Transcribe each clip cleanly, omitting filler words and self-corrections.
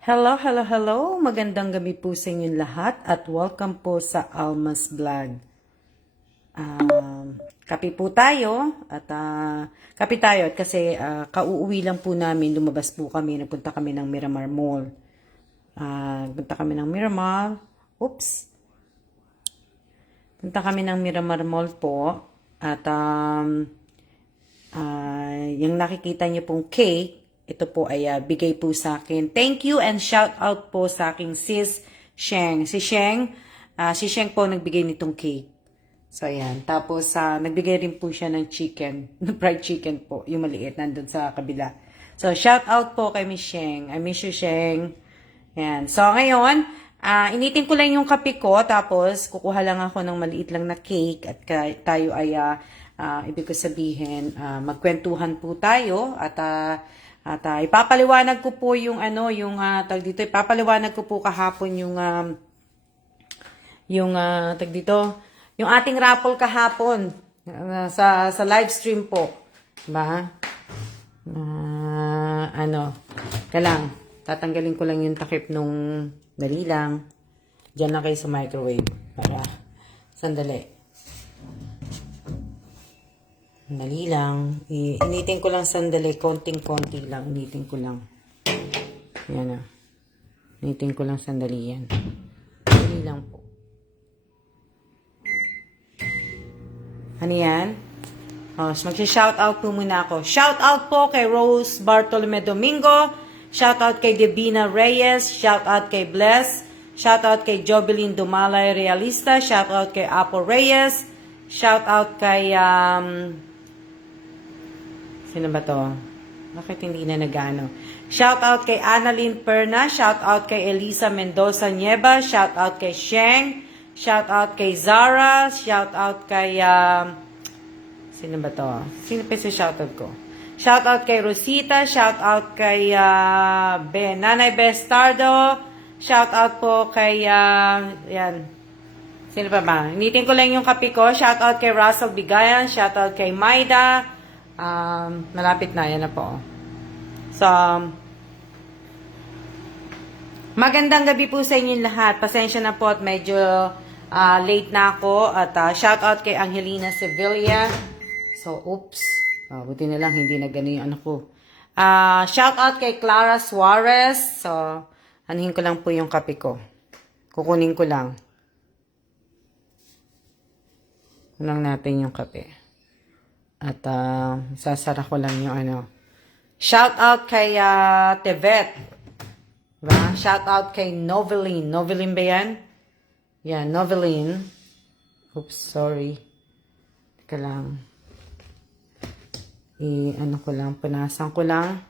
Hello, hello, hello! Magandang gabi po sa inyong lahat at welcome po sa Alma's Vlog. Kape po tayo at kape tayo at kasi kauuwi lang po namin, lumabas po kami, napunta kami ng Miramar Mall. Punta kami ng Miramar, punta kami ng Miramar Mall po at yung nakikita niyo pong cake, ito po ay bigay po sa akin. Thank you and shout out po sa aking sis Sheng. Si Sheng po nagbigay nitong cake. So ayan, tapos nagbigay rin po siya ng chicken, fried chicken po, yung maliit nandun sa kabila. So shout out po kay Miss Sheng. I miss you, Sheng. Ayan. So ngayon, initin ko lang yung kape ko, tapos kukuha lang ako ng maliit lang na cake at tayo ay ibig ko sabihin, magkwentuhan po tayo at ipapaliwanag ko po yung tag dito, ipapaliwanag ko po kahapon tag dito, yung ating raffle kahapon sa live stream po. Diba? Kalang, tatanggalin ko lang yung takip nung dali lang. Diyan lang kayo sa microwave. Para, sandali. Dali lang. Initin ko lang sandali. Konting-konti lang. Initin ko lang. Yan na. Initin ko lang sandali yan. Dali lang po. Ano yan? Mag-shoutout po muna ako. Shoutout po kay Rose Bartolome Domingo. Shoutout kay Devina Reyes. Shoutout kay Bless. Shoutout kay Jovelyn Dumalay Realista. Shoutout kay Apo Reyes. Shoutout kay sino ba to? Bakit hindi na nagano? Shoutout kay Annalyn Perna. Shoutout kay Elisa Mendoza Nieva. Shoutout kay Sheng. Shoutout kay Zara. Shoutout kay sino ba to? Sino pa sa shoutout ko? Shoutout kay Rosita. Shoutout kay Nanay Bestardo. Shoutout po kay yan. Sino pa ba? Initin ko lang yung kape ko. Shoutout kay Russell Bigayan. Shoutout kay Maida. Malapit na, yan na po. So, magandang gabi po sa inyo lahat. Pasensya na po at medyo late na ako. At shout out kay Angelina Sevilla. So, oops. Buti na lang, hindi na gano'n yung anak ko. Shout out kay Clara Suarez. So, anuhin ko lang po yung kape ko. Kukunin ko lang. Kulang natin yung kape. At sasara ko lang yung Shout out kay Tevet. Diba? Shout out kay Noveline. Noveline ba yan? Yeah, Noveline. Oops, sorry. Teka lang. Punasan ko lang.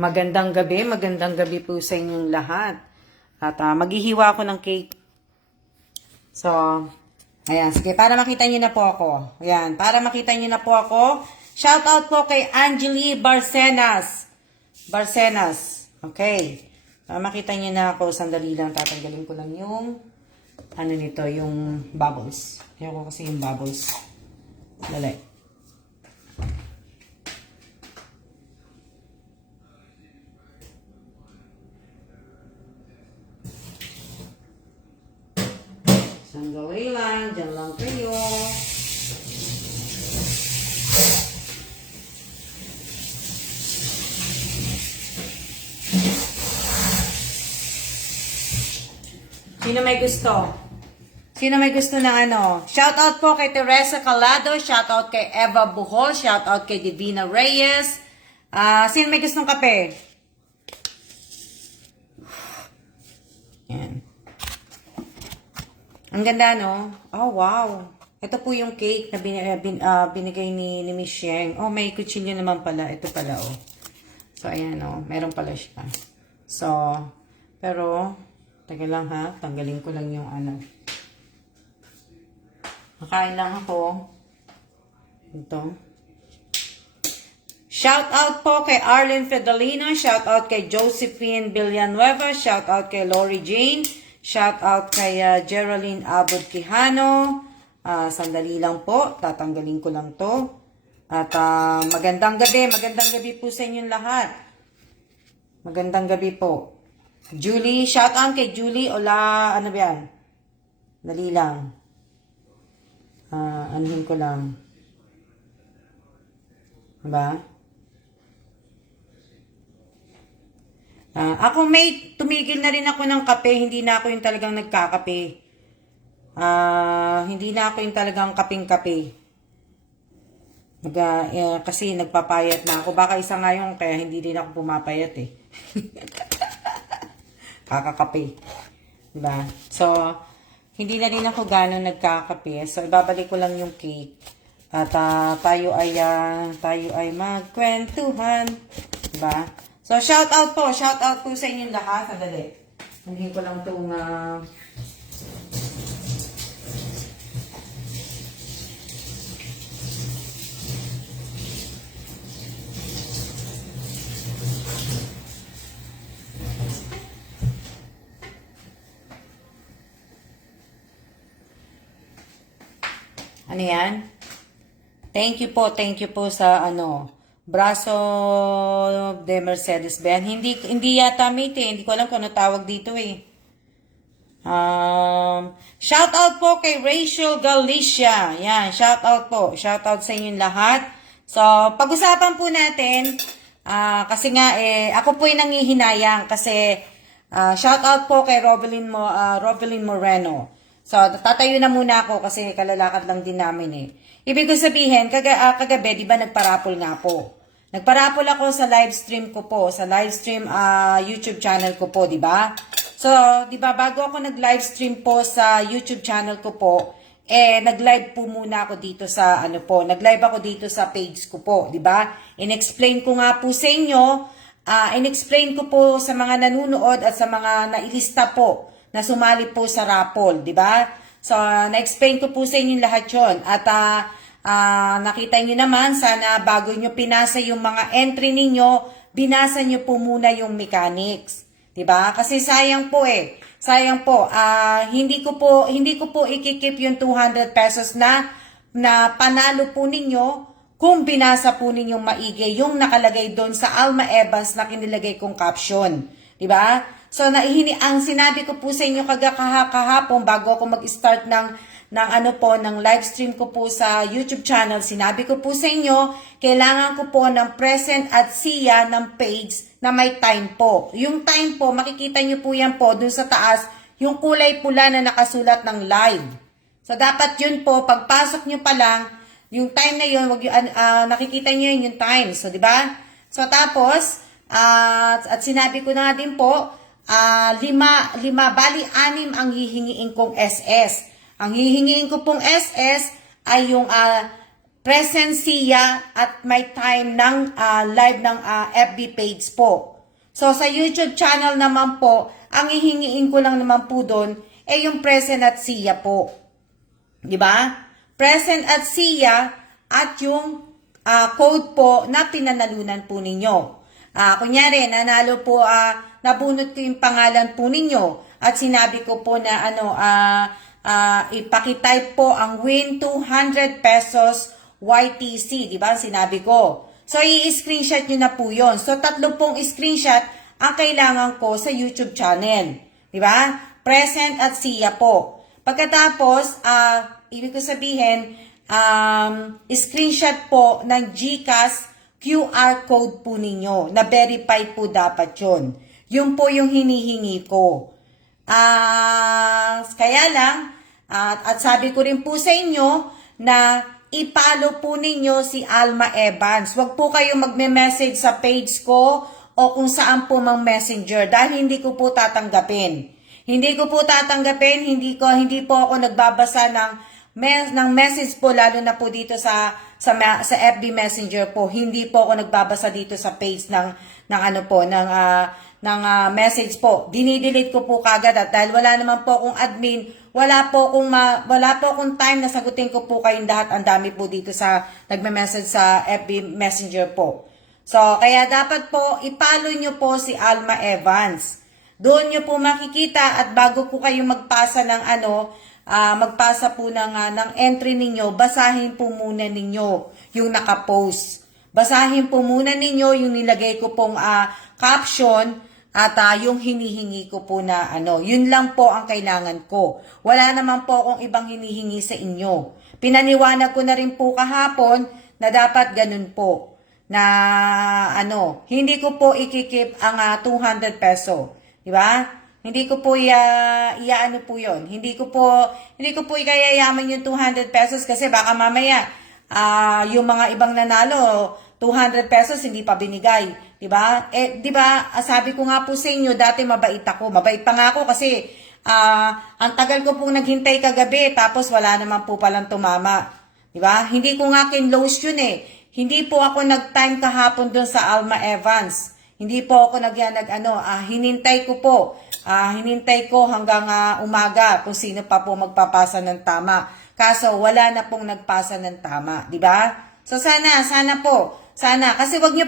Magandang gabi po sa inyong lahat. At maghihiwa ako ng cake. So, ayan, sige, para makita nyo na po ako. Ayan, para makita nyo na po ako. Shoutout po kay Angeli Barcenas. Okay. Para makita nyo na ako, sandali lang, tatanggalin ko lang yung, yung bubbles. Ayoko kasi yung bubbles. Dali. Sandali lang, dyan lang kayo. Sino may gusto? Sino may gusto ng Shoutout po kay Teresa Calado, shoutout kay Eva Buhol, shoutout kay Divina Reyes. Sino may gustong kape? Yan. Ang ganda, no? Oh, wow. Ito po yung cake na binigay ni Miss Sheng. Oh, may kutsilyo naman pala. Ito pala, oh. So, ayan, oh. Meron pala siya. So, pero, taga lang ha. Tanggalin ko lang yung Makain lang ako. Ito. Shout out po kay Arlene Fedalina. Shout out kay Josephine Villanueva. Shout out kay Lori Jane. Shout out kay Geraldine Abod Quijano. Sandali lang po. Tatanggalin ko lang to. At magandang gabi po sa inyong lahat. Magandang gabi po. Julie, shout out kay Julie. Ola, ano ba yan? Dali lang. Anuhin ko lang. Diba? Ako may tumigil na rin ako ng kape. Hindi na ako yung talagang nagkakape. Hindi na ako yung talagang kaping-kape. Kasi nagpapayat na ako. Baka isa nga yung kaya hindi din ako pumapayat eh. Kakakape. Diba? So, hindi na rin ako gano'n nagkakape. So, ibabalik ko lang yung cake. At tayo ay magkwentuhan. Diba? So, shout out po sa inyong lahat. Sandali. Hindi ko lang itong ano yan? Thank you po sa Braso de Mercedes Benz. Hindi yata mate eh. Hindi ko alam kung ano tawag dito eh. Shout out po kay Rachel Galicia. Yan, shout out po. Shout out sa inyong lahat. So, pag-usapan po natin, kasi nga ako po yung nangihinayang kasi shout out po kay Rovelyn Moreno. So, tatayo na muna ako kasi kalalakad lang din namin eh. Ibig ko sabihin, kagabi, di ba nagparapol nga po? Nagparapol ako sa live stream ko po, sa live stream YouTube channel ko po, di ba? So, di ba, bago ako nag-live stream po sa YouTube channel ko po, nag-live po muna ako dito sa, nag-live ako dito sa page ko po, di ba? In-explain ko nga po sa inyo, in-explain ko po sa mga nanunood at sa mga nailista po, na sumali po sa raffle, di ba? So, na-explain ko po sa inyo lahat yun. At nakita nyo naman, sana bago nyo pinasa yung mga entry ninyo, binasa nyo po muna yung mechanics. Di ba? Kasi sayang po eh. Sayang po. Hindi ko po ikikip yung 200 pesos na panalo po ninyo kung binasa po ninyong maigi yung nakalagay doon sa Alma Evans na kinilagay kong caption. Di ba? So, ang sinabi ko po sa inyo kahapon bago ako mag-start ng live stream ko po sa YouTube channel, sinabi ko po sa inyo, kailangan ko po ng present at siya ng page na may time po. Yung time po, makikita nyo po yan po dun sa taas, yung kulay pula na nakasulat ng live. So, dapat yun po, pagpasok nyo pa lang, yung time na yun, nakikita nyo yun yung time. So, di ba? So, tapos, at sinabi ko na din po, 5, bali 6 ang hihingiin kong SS. Ang hihingiin ko pong SS ay yung present siya at may time ng live ng FB page po. So sa YouTube channel naman po, ang hihingiin ko lang naman po doon ay yung present at siya po. 'Di ba? Present at siya at yung code po na pinanalunan po ninyo. Kunyari, nanalo po, nabunot ko yung pangalan po ninyo at sinabi ko po na ipakitype po ang win 200 pesos YTC, di ba? Sinabi ko. So, i-screenshot nyo na po yon. So, 3 pong screenshot ang kailangan ko sa YouTube channel. Di ba? Present at siya po. Pagkatapos, ibig ko sabihin, screenshot po ng GCash QR code po ninyo. Na-verify po dapat yun. Yun po yung hinihingi ko. Kaya lang, at sabi ko rin po sa inyo na i-follow po ninyo si Alma Evans. Huwag po kayo magme-message sa page ko o kung saan po mang messenger dahil hindi ko po tatanggapin. Hindi ko po tatanggapin, hindi po ako nagbabasa ng message po lalo na po dito sa FB Messenger po. Hindi po ako nagbabasa dito sa page ng message po. Dinidelete ko po kagad at dahil wala naman po akong admin, wala po akong time na sagutin ko po kayong lahat. Ang dami po dito sa nagme-message sa FB Messenger po. So, kaya dapat po i-follow nyo po si Alma Evans. Doon nyo po makikita at bago po kayo magpasa ng magpasa po ng entry ninyo, basahin po muna ninyo yung nakapost. Basahin po muna ninyo yung nilagay ko pong caption at yung hinihingi ko po na ano, yun lang po ang kailangan ko. Wala naman po akong ibang hinihingi sa inyo. Pinaniwanag ko na rin po kahapon na dapat ganun po. Na ano, hindi ko po ikikip ang 200 peso. Di ba? Hindi ko po iaano po yon. Hindi ko po ikayayaman yung 200 pesos kasi baka mamaya yung mga ibang nanalo 200 pesos hindi pa binigay, 'di ba? 'Di ba? Sabi ko nga po sa inyo, dati mabait ako. Mabait pa nga ako kasi ang tagal ko pong naghintay kagabi tapos wala naman po palang tumama. 'Di ba? Hindi ko nga kinlose yun eh. Hindi po ako nag-time kahapon doon sa Alma Evans. Hindi po ako hinintay ko po. Hinintay ko hanggang umaga kung sino pa po magpapasa ng tama. Kaso wala na pong nagpasa ng tama, 'di ba? So sana po. Sana, kasi wag niyo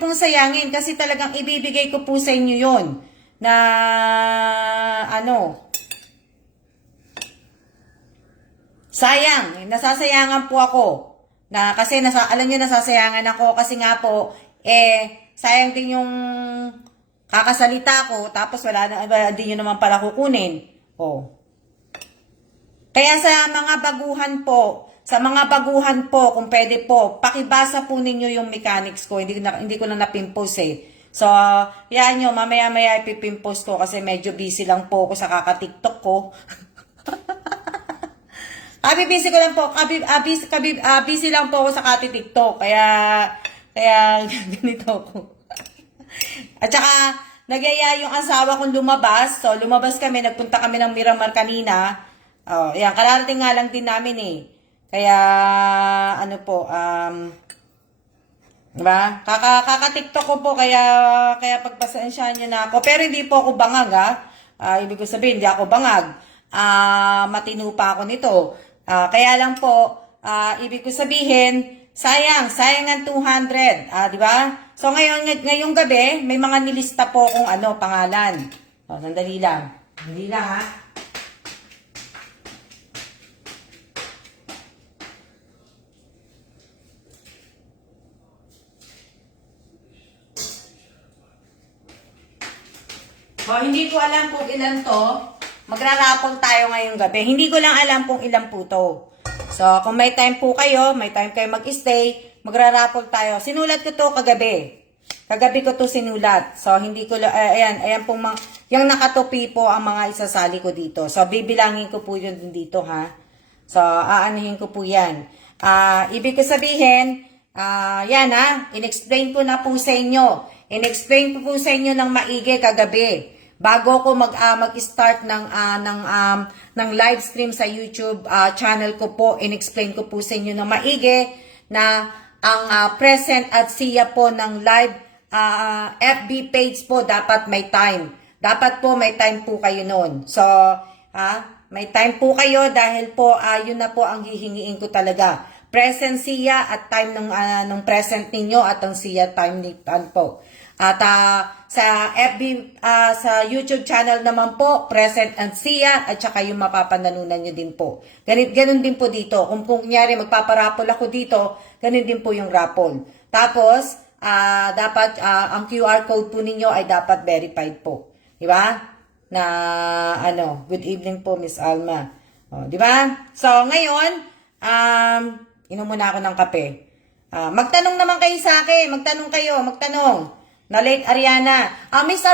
pong sayangin kasi talagang ibibigay ko po sa inyo 'yon na sayang, nasasayangan po ako. Na kasi alam niyo nasasayangan ako kasi nga po sayang din yung kakasalita ko tapos wala na hindi niyo naman pala kukunin. Oh. Kaya sa mga baguhan po, kung pwede po, pakibasa po ninyo yung mechanics ko. Hindi ko na napimpose eh. So, yan nyo, mamaya-maya ipipimpose ko kasi medyo busy lang po ako sa kaka-TikTok ko. Busy lang po ako sa kati-TikTok. Kaya ganito ako. At saka, nagyaya yung asawa kong lumabas. So, lumabas kami, nagpunta kami ng Miramar kanina. Yan, kararating nga lang din namin eh. Kaya, diba? Kaka-TikTok ko po, kaya pagpasensyahan nyo na ako. Pero hindi po ako bangag, ibig ko sabihin, hindi ako bangag. Matino pa ako nito. Kaya lang po, ibig ko sabihin, sayang ang 200. Diba? So, ngayong gabi, may mga nilista po kung pangalan. Sandali lang. Sandali lang, ha? Hindi ko alam kung ilan to. Magra-raffle tayo ngayong gabi. Hindi ko lang alam kung ilan po to. So, kung may time po kayo, may time kayo mag-stay, magra-raffle tayo. Sinulat ko to kagabi. Kagabi ko to sinulat. So, hindi ko, ayan pong yung nakatupi po ang mga isasali ko dito. So, bibilangin ko po yun dito, ha. So, aanuhin ko po yan. Ibig ko sabihin, yan ha, in-explain ko na po sa inyo. In-explain ko po sa inyo ng maigi kagabi. Bago ko mag-start ng live stream sa YouTube channel ko po, in-explain ko po sa inyo ng maigi na ang present at siya po ng live FB page po dapat may time. Dapat po may time po kayo noon. So, may time po kayo dahil po yun na po ang hihingiin ko talaga. Present siya at time ng present ninyo at ang siya time ni Pan po. At sa FB, sa YouTube channel naman po, present and siya at saka yung mapapanalunan nyo din po. Ganun din po dito. Kung kunyari magpaparapol ako dito, ganun din po yung raffle. Tapos, dapat ang QR code po ninyo ay dapat verified po. Diba? Na good evening po Miss Alma. Diba? So, ngayon, inom muna ako ng kape. Magtanong naman kayo sa akin. Magtanong. Na late Ariana. Miss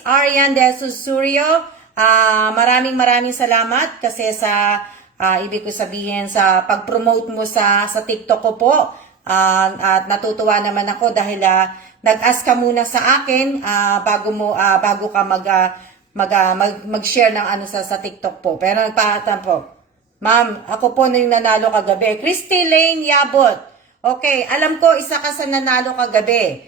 Ariana de Susurio, maraming salamat kasi sa ibig ko sabihin sa pag-promote mo sa TikTok ko po. At natutuwa naman ako dahil nag-ask ka muna sa akin bago ka mag-share ng sa TikTok po. Pero nagpahatan po. Ma'am, ako po na yung nanalo kagabi. Christy Lane Yabot. Okay, alam ko isa ka sa nanalo kagabi.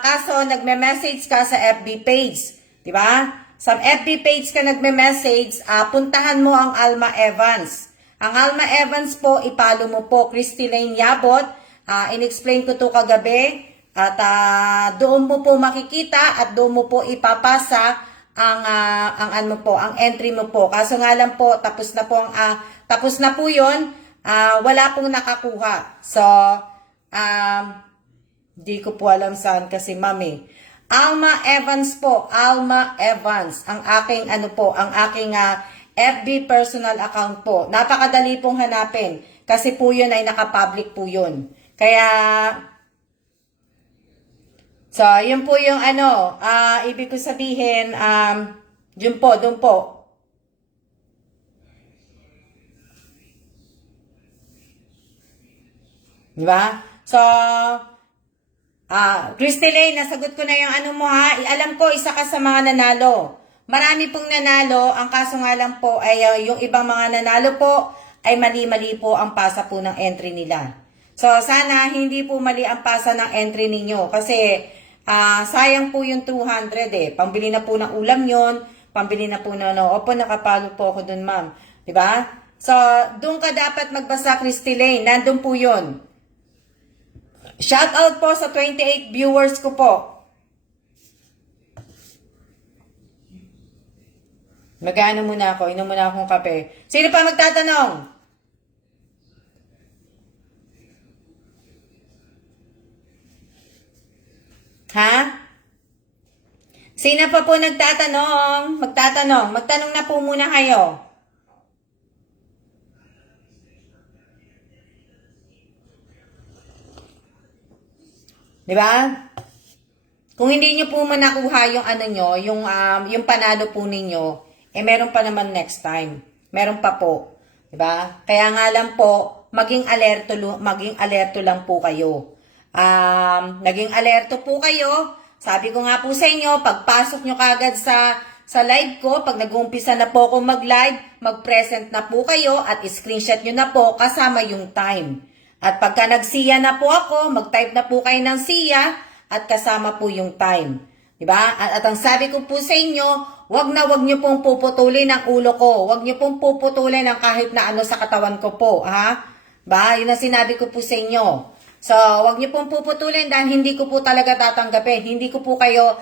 Kaso nagme-message ka sa FB page, 'di ba? Sa FB page ka nagme-message, puntahan mo ang Alma Evans. Ang Alma Evans po, ipalo mo po Christy Lane Yabot. In-explain ko to kagabi at doon mo po makikita at doon mo po ipapasa ang entry mo po. Kaso nga lang po tapos na po 'yon. Wala pong nakakuha. So, Hindi ko po alam saan kasi mami. Alma Evans po, Alma Evans. Ang aking ang aking FB personal account po. Napakadali pong hanapin kasi po yun ay naka-public po yun. Kaya so, yun po yung ibig ko sabihin, yun po, dun po. Diba? So, Christy Lane, nasagot ko na yung mo ha. Alam ko, isa ka sa mga nanalo. Marami pong nanalo, ang kaso nga lang po ay yung ibang mga nanalo po ay mali-mali po ang pasa po ng entry nila. So, sana hindi po mali ang pasa ng entry ninyo kasi sayang po yung 200 eh. Pambili na po ng ulam yon, pambili na po na Opo, nakapalo po ako dun, ma'am. Diba? So, doon ka dapat magbasa, Christy Lane. Nandun po yun. Shout out po sa 28 viewers ko po. Mag-ano muna ako, inom muna akong kape. Sino pa magtatanong? Ha? Sino pa po nagtatanong? Magtanong na po muna kayo. Diba? Kung hindi nyo po man nakuha yung yung panalo po ninyo, meron pa naman next time. Meron pa po. Diba? Kaya nga lang po, maging alerto lang po kayo. Naging alerto po kayo. Sabi ko nga po sa inyo, pagpasok nyo kagad sa live ko, pag nag-uumpisa na po ako mag-live, mag-present na po kayo at screenshot nyo na po kasama yung time. At pagka nag-siya na po ako, mag-type na po kayo ng siya at kasama po yung time. Diba? At ang sabi ko po sa inyo, wag nyo pong puputulin ang ulo ko. Wag nyo pong puputulin ang kahit na sa katawan ko po. Ha? Ba? Yun ang sinabi ko po sa inyo. So, wag nyo pong puputulin dahil hindi ko po talaga tatanggapin. Hindi ko po kayo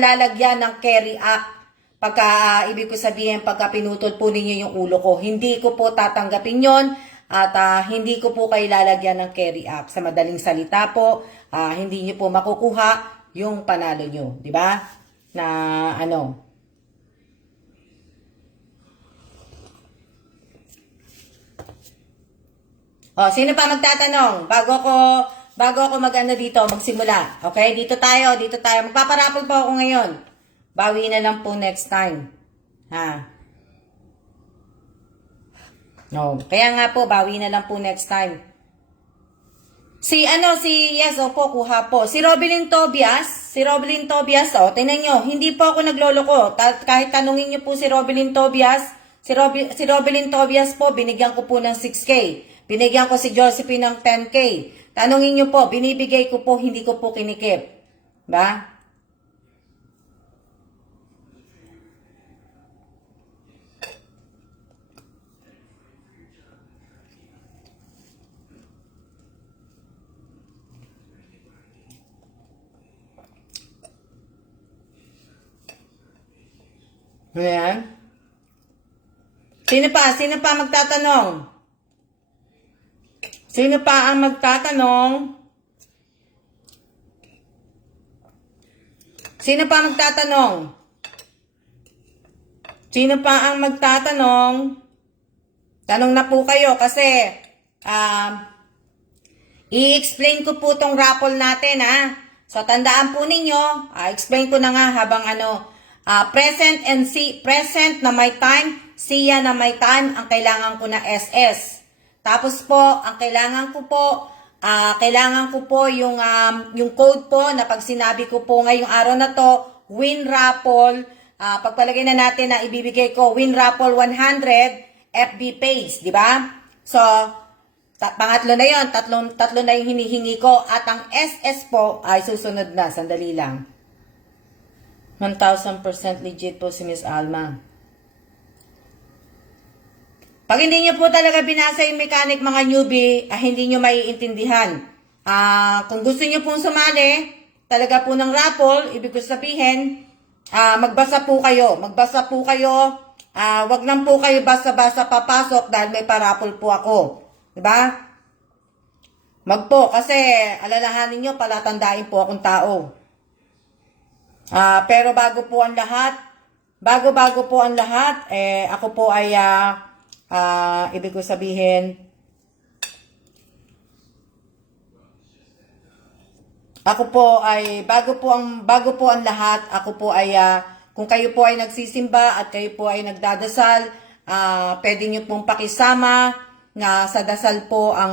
lalagyan ng carry act. Pagka, ibig ko sabihin, pagka pinutol po ninyo yung ulo ko. Hindi ko po tatanggapin yon. At hindi ko po kayo lalagyan ng carry up. Sa madaling salita po, hindi nyo po makukuha yung panalo nyo. Di ba? Na sino pa magtatanong? Bago ako dito, magsimula. Okay? Dito tayo. Magpaparapol po ako ngayon. Bawi na lang po next time. Ha? No. Kaya nga po, bawi na lang po next time. Yes, opo, kuha po. Si Robilyn Tobias, tingnan nyo, hindi po ako nagloloko. Kahit tanungin nyo po si Robilyn Tobias, si Robilyn Tobias po, binigyan ko po ng 6K. Binigyan ko si Josephine ng 10K. Tanungin nyo po, binibigay ko po, hindi ko po kinikip. Ba? Ayan. Sino pa magtatanong? Sino pa ang magtatanong? Tanong na po kayo kasi i-explain ko po tong raffle natin ha. So tandaan po ninyo, explain ko na nga habang present na may time, siya na may time, ang kailangan ko na SS. Tapos po, ang kailangan ko po yung code po na pag sinabi ko po ngayong araw na to, win raffle, pagpalagay na natin na ibibigay ko, win raffle 100 FB page, di ba? So, pangatlo na yon, tatlo na yung hinihingi ko at ang SS po ay susunod na, sandali lang. 1,000% legit po si Miss Alma. Pag hindi nyo po talaga binasa yung mechanic mga newbie, hindi nyo maiintindihan. Kung gusto nyo pong sumali, talaga po ng raffle, ibig ko sabihin, magbasa po kayo. Wag lang po kayo basta-basta papasok dahil may paraffle po ako. Diba? Magpo, kasi alalahanin nyo, palatandain po akong tao. Pero bago po ang lahat, ako po ay, ibig ko sabihin, ako po ay, bago po ang lahat, ako po ay, kung kayo po ay nagsisimba at kayo po ay nagdadasal, pwede nyo pong pakisama na sa dasal po ang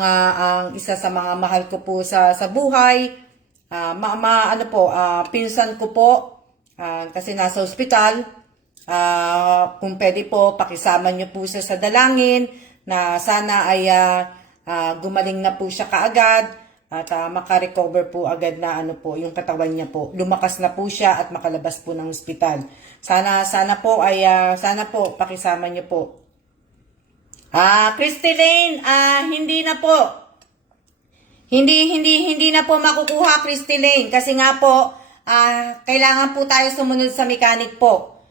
isa sa mga mahal ko po sa buhay. Pinsan ko po, kasi nasa ospital. Kung pwede po, pakisama nyo po siya sa dalangin na sana ay gumaling na po siya kaagad at makarecover po agad na yung katawan niya po. Lumakas na po siya at makalabas po ng ospital. Sana po pakisama niyo po. Christy Lane, hindi na po. Hindi na po makukuha, Christy Lane, kasi nga po kailangan po tayo sumunod sa mechanic po.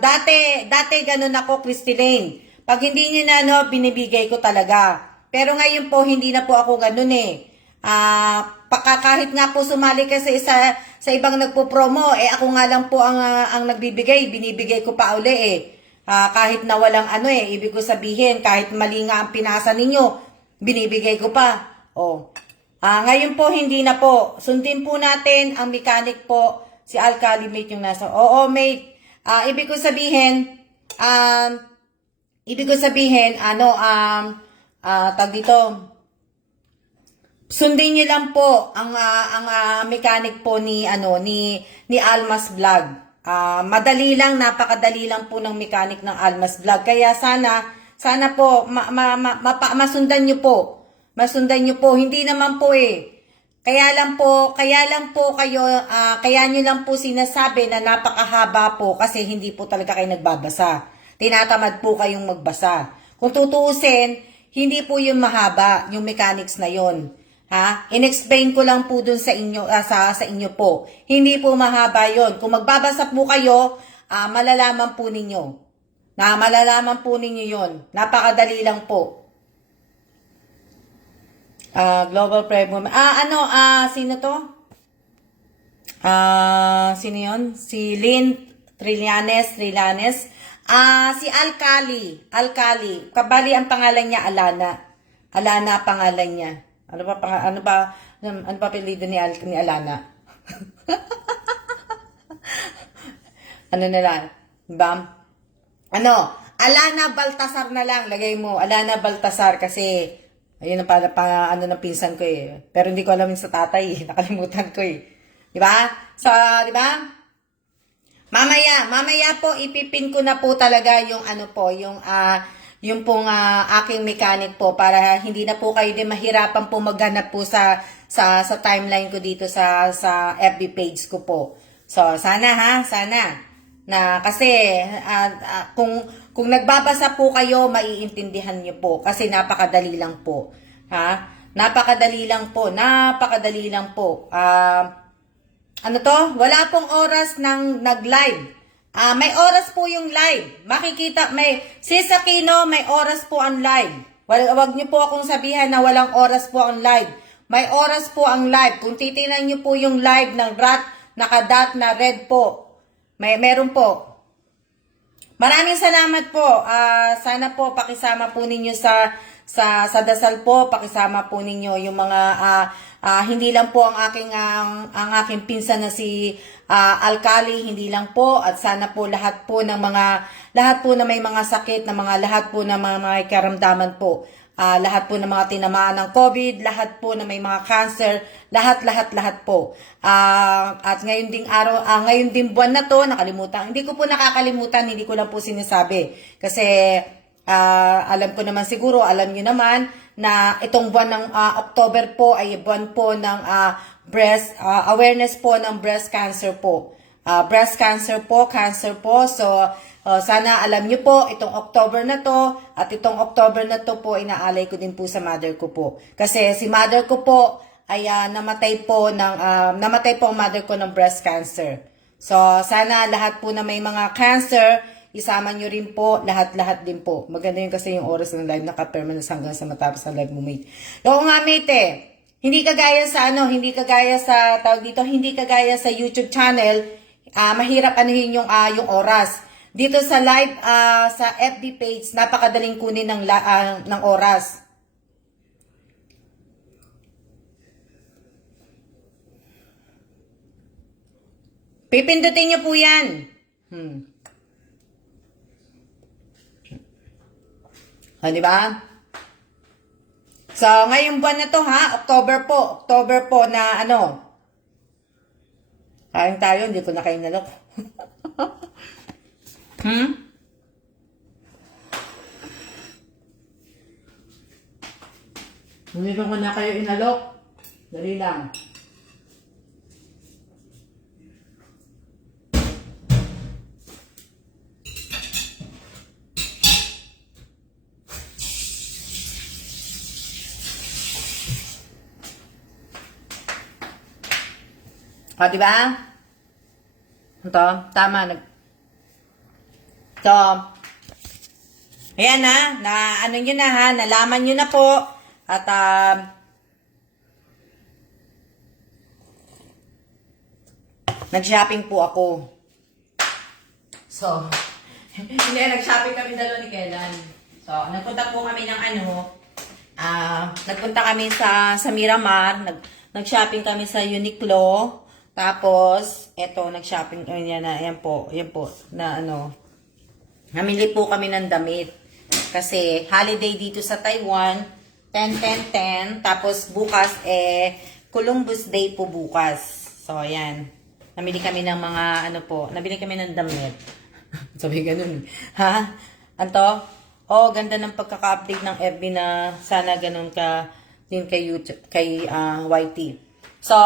Dati ganun ako, Christy Lane. Pag hindi niyo na binibigay ko talaga. Pero ngayon po, hindi na po ako ganun eh. Kahit nga po sumali ka sa ibang nagpo-promo, ako nga lang po ang nagbibigay, binibigay ko pa uli eh. Kahit na walang ibig ko sabihin, kahit mali nga ang pinasa ninyo, binibigay ko pa. Ngayon po, hindi na po. Sundin po natin ang mechanic po, si Alkali mate yung nasa. Oo, mate. Ibig ko sabihin, tag dito, sundin niyo lang po ang mechanic po ni Almas Vlog. Madali lang, napakadali lang po ng mechanic ng Almas Vlog. Kaya sana po masundan niyo po. Masundan niyo po. Hindi naman po eh. Kaya lang po kayo, kaya niyo lang po sinasabi na napakahaba po kasi hindi po talaga kayo nagbabasa. Tinatamad po kayong magbasa. Kung tutuusin, hindi po yung mahaba, yung mechanics na yon. In-explain ko lang po dun sa inyo, sa inyo po. Hindi po mahaba yon. Kung magbabasa po kayo, malalaman po ninyo. Malalaman po ninyo yon. Napakadali lang po. Global Prayer Movement. Sino to? Sino yon? Si Lynn Trillanes. Si Alkali. Kabali ang pangalan niya, Alana. Alana pangalan niya. Ano ba apelyido ni Alana? Ano na lang? Diba? Alana Baltasar na lang. Lagay mo, Alana Baltasar kasi ayun ang ng pinsan ko eh. Pero hindi ko alam yung sa tatay eh. Nakalimutan ko eh. Diba? So, diba? Mamaya po ipipin ko na po talaga yung yung pong aking mechanic po para hindi na po kayo din mahirapan po maghanap po sa timeline ko dito sa FB page ko po. So sana na kasi kung nagbabasa po kayo maiintindihan niyo po kasi napakadali lang po. Napakadali lang po. Wala pong oras ng nag-live. May oras po yung live. Makikita, Sis Aquino, may oras po ang live. Wag niyo po akong sabihan na walang oras po ang live. May oras po ang live. Kung titingnan niyo po yung live ng naka-dot na red po. Meron po. Maraming salamat po. Sana po pakisama po ninyo sa dasal po, pakisama po ninyo yung mga hindi lang po ang aking pinsan na si Alkali, hindi lang po, at sana po lahat po na may mga sakit, lahat po na mga karamdaman po, lahat po ng mga tinamaan ng COVID, lahat po na may mga cancer, lahat po. At ngayon ding buwan na to, hindi ko po nakakalimutan, hindi ko lang po sinasabi kasi alam ko naman siguro, alam niyo naman na itong buwan ng October po ay buwan po ng awareness po ng breast cancer po. Cancer po. So, sana alam niyo po, itong October na to, at itong October na to po, inaalay ko din po sa mother ko po. Kasi si mother ko po, ay namatay po ang mother ko ng breast cancer. So, sana lahat po na may mga cancer, isama nyo rin po, lahat-lahat din po. Maganda yun kasi yung oras ng live, naka-permanent hanggang sa matapos ang live mo, mate. Oo nga, mate eh. Hindi kagaya sa hindi kagaya sa, tawag dito, hindi kagaya sa YouTube channel, mahirap anuhin yung oras. Dito sa live, sa FB page, napakadaling kunin ng oras. Pipindutin niyo po yan. Di ba? So, ngayong buwan na to October po na kain tayo, hindi ko na kayo nalok. Hindi ko na kayo inalok. Dali lang. Diba? Ito, tama. So, ayan na ano nyo na nalaman nyo na po. At, nag-shopping po ako. So, hindi, nag-shopping kami dalawa ni Kelan. So, nagpunta po kami ng nagpunta kami sa Miramar, nag-shopping kami sa Uniqlo. Tapos, eto, nag-shopping, ayan po, na namili po kami ng damit. Kasi, holiday dito sa Taiwan, 10-10-10, tapos bukas, Columbus Day po bukas. So, ayan, namili kami ng mga, nabili kami ng damit. Sabi ganun, ha? Anto? Oh, ganda ng pagkaka-update ng FB na sana ganun ka din kay YouTube, kay YT. So,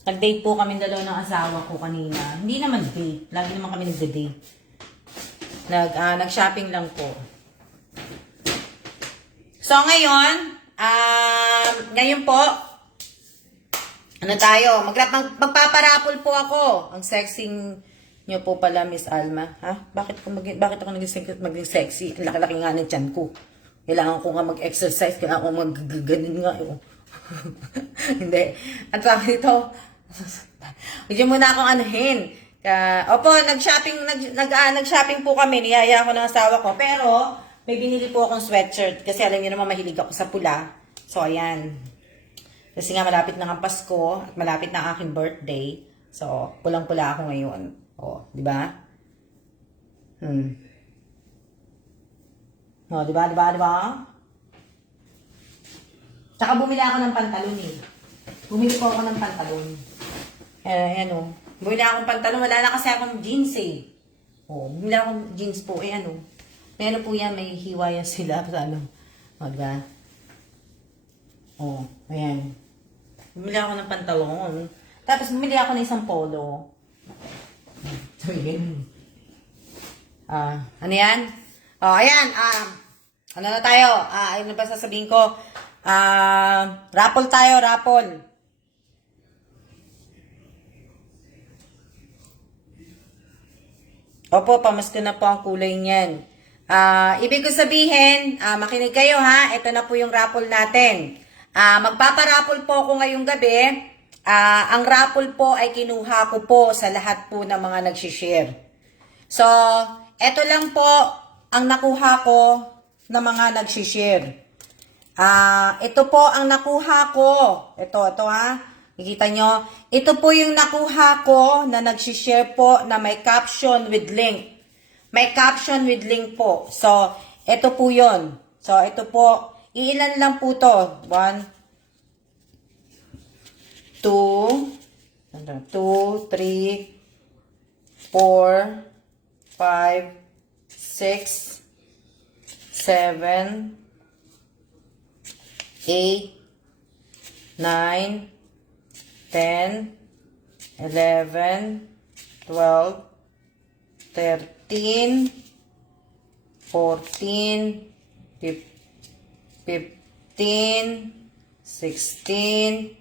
nag-date po kami dalawa ng asawa ko kanina. Hindi naman date. Lagi naman kami nag-date. Nag-shopping lang po. So, ngayon po, tayo? Magpaparapol po ako. Ang sexy nyo po pala, Miss Alma. Ha? Bakit ako maging sexy? Ang laki-laki nga ng tiyan ko. Kailangan ko nga mag-exercise. Kailangan ko mag-ganin nga. Hindi. Ang tawag ito, huwag muna akong anuhin. Opo, nag-shopping po kami. Niyaya ako ng asawa ko. Pero, may binili po akong sweatshirt. Kasi alam niyo naman, mahilig ako sa pula. So, ayan. Kasi nga, malapit na ang Pasko. At malapit na ang aking birthday. So, pulang-pula ako ngayon. O, di ba? O, di ba? Tsaka bumili ako ng pantalon eh. Bumili po ako ng pantalon. Ayan o. Bumili akong pantalon. Wala na kasi akong jeans eh. O, bumili akong jeans po. May po yan. May hiwayan sila. O, diba? O, ayan. Bumili ako ng pantalon. Tapos bumili ako ng isang polo. Sabi ganun. Ano yan? O, ayan. Ano na tayo? Ayun na ba sasabihin ko? Raffle tayo, raffle. Opo, pamasko na po ang kulay niyan. Ibig ko sabihin, makinig kayo ha, ito na po yung raffle natin. Magpaparaffle po ako ngayong gabi. Ang raffle po ay kinuha ko po sa lahat po ng mga nagsishare. So, ito lang po ang nakuha ko ng mga nagsishare. Ito po ang nakuha ko. Ito ha. Nakikita nyo? Ito po yung nakuha ko na nagsishare po na may caption with link. May caption with link po. So, ito po yun. So, ito po. Iilan lang po to? 1, 2, 3, 4, 5, 6, 7, 8, 9, 10, 11, 12, 13, 14, 15, 16,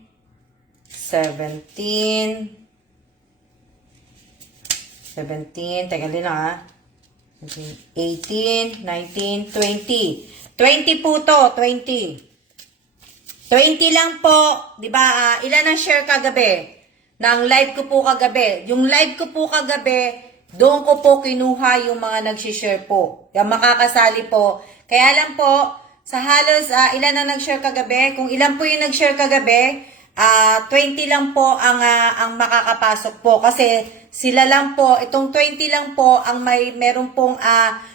17, 17, teka din ha. 18, 19, 20. 20 po to, 20. 20 lang po, di ba? Ilan ang share kagabi? Ng live ko po kagabi. Yung live ko po kagabi, doon ko po kinuha yung mga nag-share po. Yung makakasali po. Kaya lang po, sa halos ilan ang nag-share kagabi? Kung ilan po yung nag-share kagabi, 20 lang po ang makakapasok po. Kasi sila lang po, itong 20 lang po ang meron pong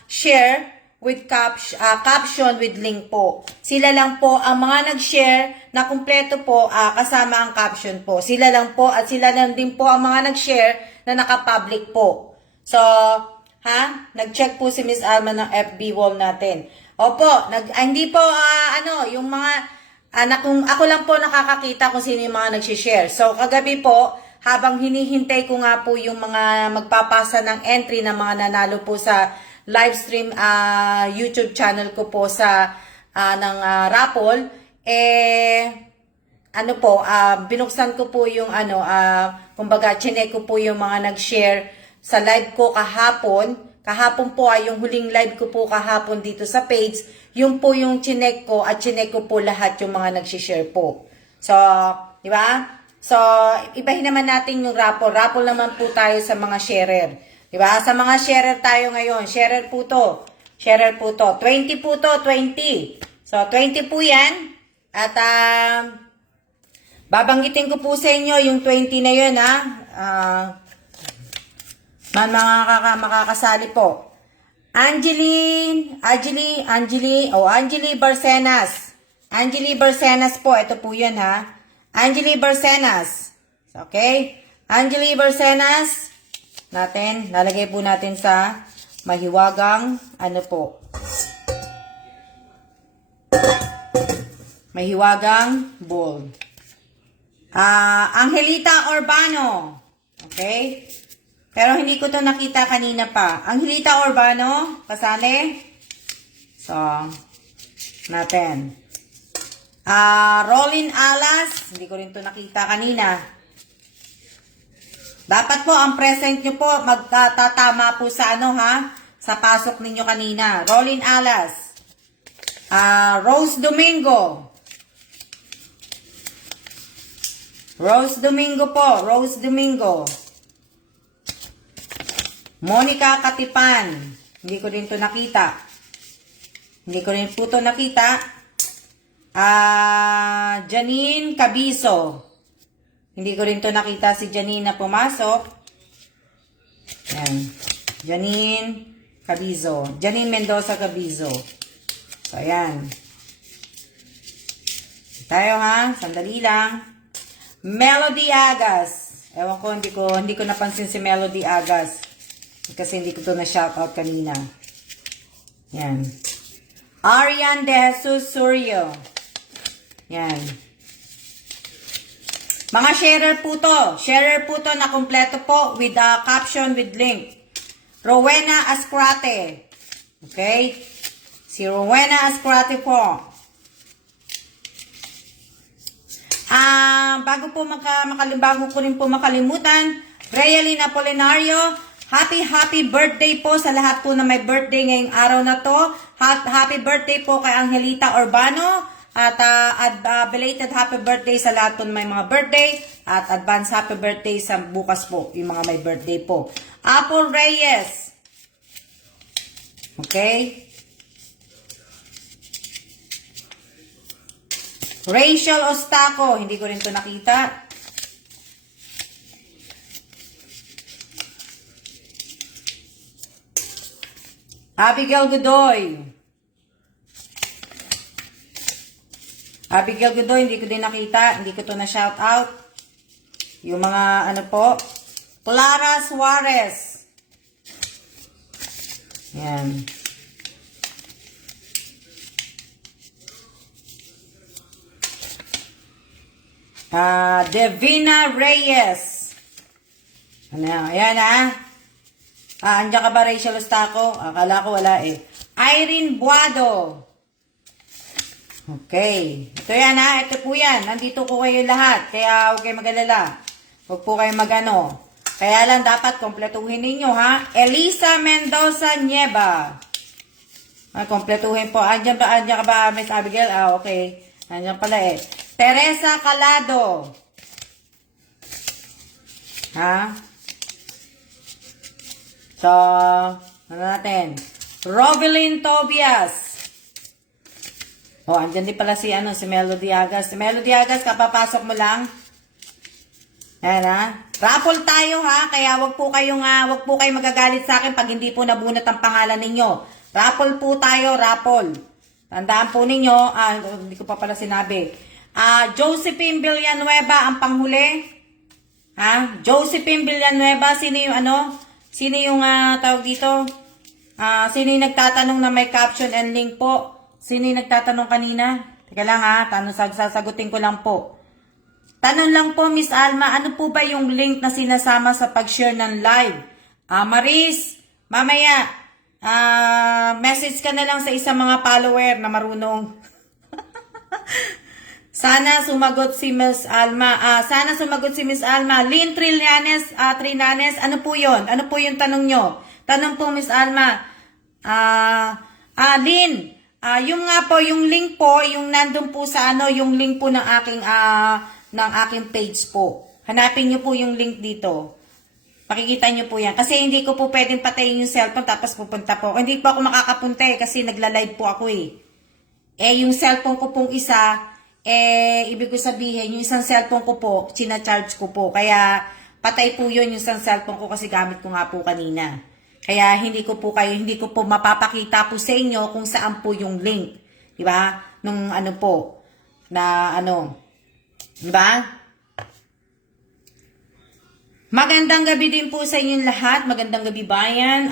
share with caption with link po. Sila lang po ang mga nag-share na kumpleto po kasama ang caption po. Sila lang po at sila lang din po ang mga nag-share na naka-public po. So, nag-check po si Miss Alma ng FB wall natin. Opo, hindi po yung mga kung ako lang po nakakakita kung sino yung mga nag-share. So, kagabi po, habang hinihintay ko nga po yung mga magpapasa ng entry ng mga nanalo po sa live stream YouTube channel ko po sa ng raffle, binuksan ko po yung kumbaga chinek ko po yung mga nag-share sa live ko kahapon. Kahapon po yung huling live ko po kahapon dito sa page, yung po yung chinek ko at chinek ko po lahat yung mga nag-share po. So, di ba? So, ibahin naman natin yung raffle. Raffle naman po tayo sa mga sharer. Diba? Sa mga sharer tayo ngayon. Sharer po to. Sharer po to. 20 po to. 20. So, 20 po yan. At, babanggitin ko po sa inyo yung 20 na yun, makakasali po. Angelie Barcenas. Angelie Barcenas po. Ito po yun, Angelie Barcenas. Okay? Angelie Barcenas. Lalagay po natin sa mahiwagang mahiwagang bowl. Angelita Urbano. Okay? Pero hindi ko to nakita kanina pa. Angelita Urbano, kasali. So, natin. Rolin Alas, hindi ko rin to nakita kanina. Dapat po, ang present nyo po, magtatama po sa sa pasok ninyo kanina. Rolin Alas. Rose Domingo. Rose Domingo po. Rose Domingo. Monica Katipan. Hindi ko din to nakita. Hindi ko rin po to nakita. Janine Cabiso. Hindi ko rin to nakita si Janine na pumasok. Yan. Janine Cabizo. Janine Mendoza Cabizo. So, ayan. Tayo sandali lang. Melody Agas. Ewan ko, hindi ko napansin si Melody Agas. Kasi hindi ko to na shoutout kanina. Yan. Arian De Jesus Suryo. Yan. Mga sharer po to. Sharer po to na kompleto po with caption with link. Rowena Ascrate. Okay? Si Rowena Ascrate po. Bago ko rin po makalimutan, Realin Apolinario, happy birthday po sa lahat po na may birthday ngayong araw na to. Happy birthday po kay Angelita Urbano. At belated happy birthday sa lahat po na may mga birthday. At advance happy birthday sa bukas po, yung mga may birthday po. Apple Reyes. Okay. Rachel Ostaco. Hindi ko rin to nakita. Abigail Godoy. Abigail Godoy, hindi ko din nakita. Hindi ko to na shout out. Yung mga po. Clara Suarez. Yan. Devina Reyes. Ayan andiyan ka ba, Rachel Ostaco? Akala ko wala Irene Buado. Okay. Ito yan Ito po yan. Nandito ko kayo lahat. Kaya huwag kayo mag-alala. Huwag po kayo Kaya lang dapat kompletuhin ninyo, ha? Elisa Mendoza Nieva. Kompletuhin po. Andiyan ka ba, Miss Abigail? Okay. Andiyan pala eh. Teresa Calado. Ha? So, ano natin? Rovelyn Tobias. Andyan din pala si Melody Agas. Si Melody Agas, kapapasok mo lang. Ayan, ha? Raffle tayo, ha? Kaya wag po kayong magagalit sa akin pag hindi po nabunot ang pangalan ninyo. Raffle po tayo, raffle. Tandaan po ninyo, hindi ko pa pala sinabi. Josephine Villanueva ang panghuli. Ha? Josephine Villanueva, sino yung tawag dito? Sino yung nagtatanong na may caption and link po? Sino yung nagtatanong kanina? Teka lang, ha? Sasagutin ko lang po. Tanong lang po, Miss Alma, ano po ba yung link na sinasama sa pag-share ng live? Maris, mamaya, message ka na lang sa isang mga follower na marunong. Sana sumagot si Miss Alma. Lynn Trillanes, ano po yun? Ano po yung tanong nyo? Tanong po, Miss Alma. Lynn, yung nga po, yung link po, yung nandun po sa yung link po ng aking page po. Hanapin nyo po yung link dito. Pakikita nyo po yan. Kasi hindi ko po pwedeng patayin yung cellphone tapos pupunta po. Hindi po ako makakapunta kasi nagla-live po ako eh. Yung cellphone ko pong isa, ibig ko sabihin, yung isang cellphone ko po, charge ko po. Kaya patay po yun yung isang cellphone ko kasi gamit ko nga po kanina. Kaya hindi ko po mapapakita po sa inyo kung saan po yung link. Diba? Nung diba? Magandang gabi din po sa inyong lahat. Magandang gabi bayan.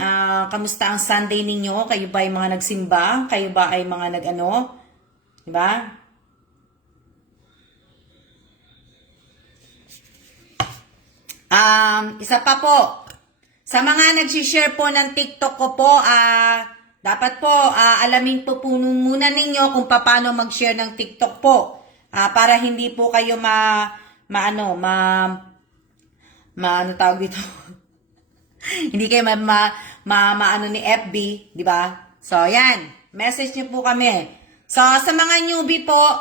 Kamusta ang Sunday ninyo? Kayo ba ay mga nagsimba? Kayo ba ay mga diba? Isa pa po. Sa mga nag-share po ng TikTok ko po, dapat po alamin po muna ninyo kung paano mag-share ng TikTok po. Para hindi po kayo ano tawag dito? Hindi kayo maano ni FB, di ba? So, yan. Message niyo po kami. So, sa mga newbie po,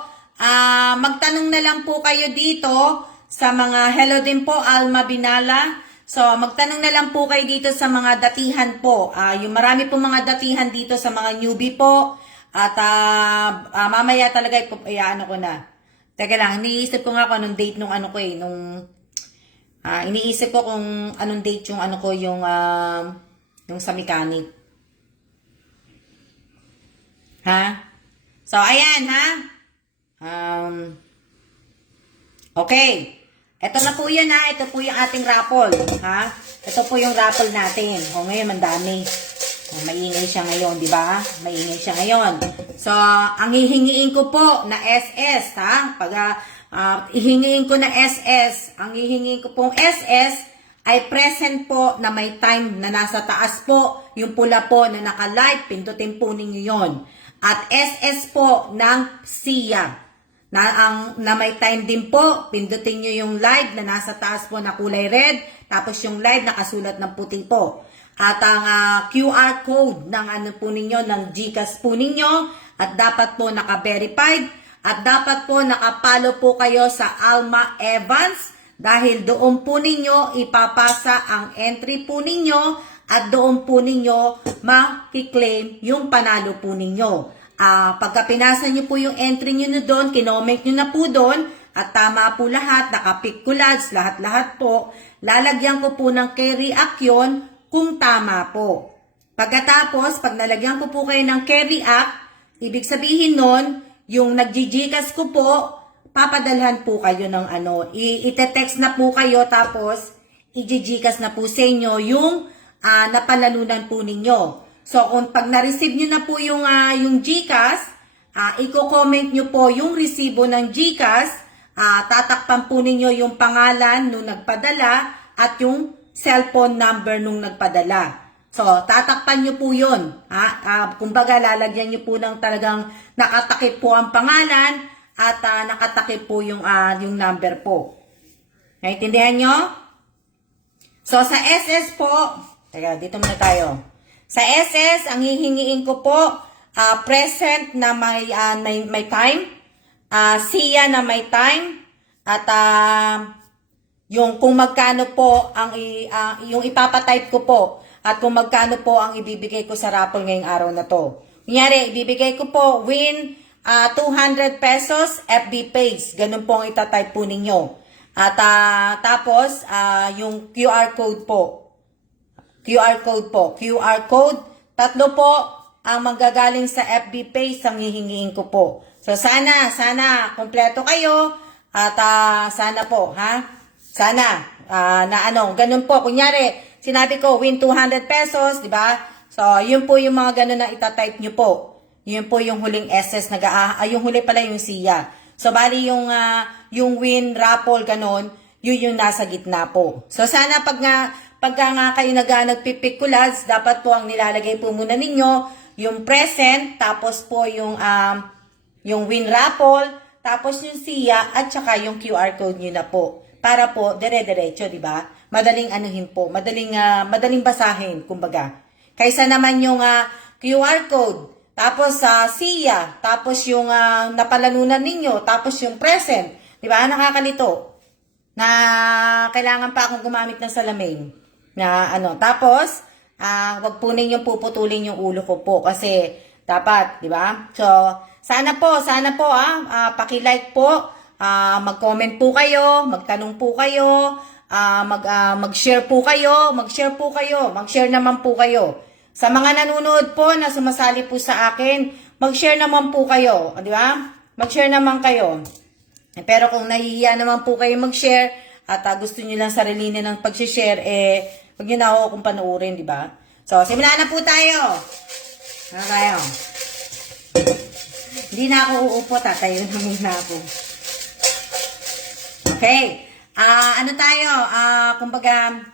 magtanong na lang po kayo dito sa mga hello din po, Alma Binala. So, magtanong na lang po kayo dito sa mga datihan po. Yung marami po mga datihan dito sa mga newbie po. At mamaya talaga ano ko na. Teka lang, iniisip ko nga kung anong date nung iniisip ko kung anong date yung yung sa mechanic. Ha? So, ayan, ha? Okay. Ito na po yun, ha? Ito po yung ating raffle, ha? Ito po yung raffle natin. Ngayon, mandami. Maingay siya ngayon, di ba? Maingay siya ngayon. So, ang hihingiin ko po na SS, ha? Pag ihingiin ko na SS, ang hihingiin ko pong SS ay present po na may time na nasa taas po, yung pula po na naka-live, pindutin po ninyo yon. At SS po ng SIA. Na may time din po, pindutin nyo yung live na nasa taas po na kulay red, tapos yung live nakasulat ng puti po. At ang QR code ng po ninyo, ng GCash po ninyo, at dapat po naka-verified, at dapat po nakapalo po kayo sa Alma Evans, dahil doon po ninyo ipapasa ang entry po ninyo, at doon po ninyo makiklaim yung panalo po ninyo. Pagka pinasa nyo po yung entry nyo na doon, kinoment nyo na po doon, at tama po lahat, nakapick collage, lahat-lahat po, lalagyan ko po ng carry action kung tama po. Pagkatapos, pag nalagyan ko po kayo ng carry act, ibig sabihin nun, yung nag-GCash ko po, papadalhan po kayo ng ite-text na po kayo, tapos i-GCash na po sa inyo yung napalalunan po ninyo. So, kung pag na-receive nyo na po yung GCash, i-comment nyo po yung resibo ng GCash, tatakpan po ninyo yung pangalan nung nagpadala at yung cellphone number nung nagpadala. So, tatakpan nyo po yun. Kumbaga, lalagyan nyo po ng talagang nakatakip po ang pangalan at nakatakip po yung number po. Naintindihan nyo? So, sa SS po, teka, dito muna tayo. Sa SS, ang hihingiin ko po, present na may time, siya na may time, at yung kung magkano po ang yung ipapatype ko po, at kung magkano po ang ibibigay ko sa raffle ngayong araw na to. Kunyari, ibibigay ko po, win 200 pesos, FB page. Ganun po ang itatype po ninyo. At tapos, yung QR code po. QR code po. QR code, 3 po ang manggagaling sa FB page ang hihingiin ko po. So, sana, kompleto kayo. At sana po, ha? Sana, ganun po. Kunyari, sinabi ko, win 200 pesos, di ba? So, yun po yung mga ganun na itatype nyo po. Yun po yung huling SS, yung huli pala yung siya. So, bali yung win, raffle, ganun, yun yung nasa gitna po. So, sana pagka nga kayo nagpipick kulads, dapat po ang nilalagay po muna ninyo, yung present, tapos po yung win raffle, tapos yung siya, at saka yung QR code nyo na po. Para po, dire-diretso, di ba? Madaling anuhin po, madaling basahin, kumbaga. Kaysa naman yung QR code, tapos siya, tapos yung napalanunan ninyo, tapos yung present. Di ba? Nakakalito. Na kailangan pa akong gumamit ng salamin. Na tapos, wag po ninyong puputulin yung ulo ko po. Kasi, dapat, di ba? So, sana po, paki-like po, mag-comment po kayo, magtanong po kayo, mag-share po kayo, mag-share naman po kayo. Sa mga nanonood po na sumasali po sa akin, mag-share naman po kayo, di ba? Mag-share naman kayo. Pero kung nahihiya naman po kayo mag-share at gusto niyo lang sarili ng pag-share, wag niyo na ako kung panuorin, di ba? So, simulan na po tayo. Ano tayo? Hindi na ako uupo, tatayo na muna ako. Okay. Ano tayo? Kumbaga,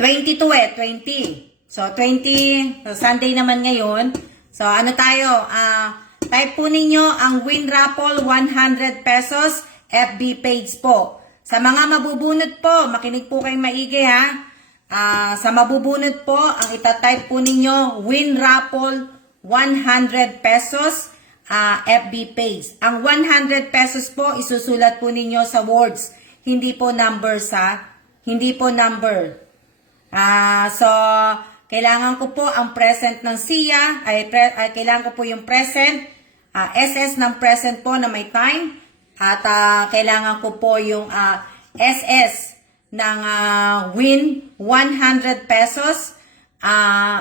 22 20. So, 20, so Sunday naman ngayon. So, ano tayo? Type po ninyo ang win raffle 100 pesos FB page po. Sa mga mabubunot po, makinig po kayong maigi ha. Sa mabubunot po, ang itatype po ninyo, win raffle 100 pesos FB page. Ang 100 pesos po, isusulat po ninyo sa words. Hindi po number hindi po number. So, kailangan ko po ang present ng siya, kailangan ko po yung present, SS ng present po na may time, at kailangan ko po yung SS ng win 100 pesos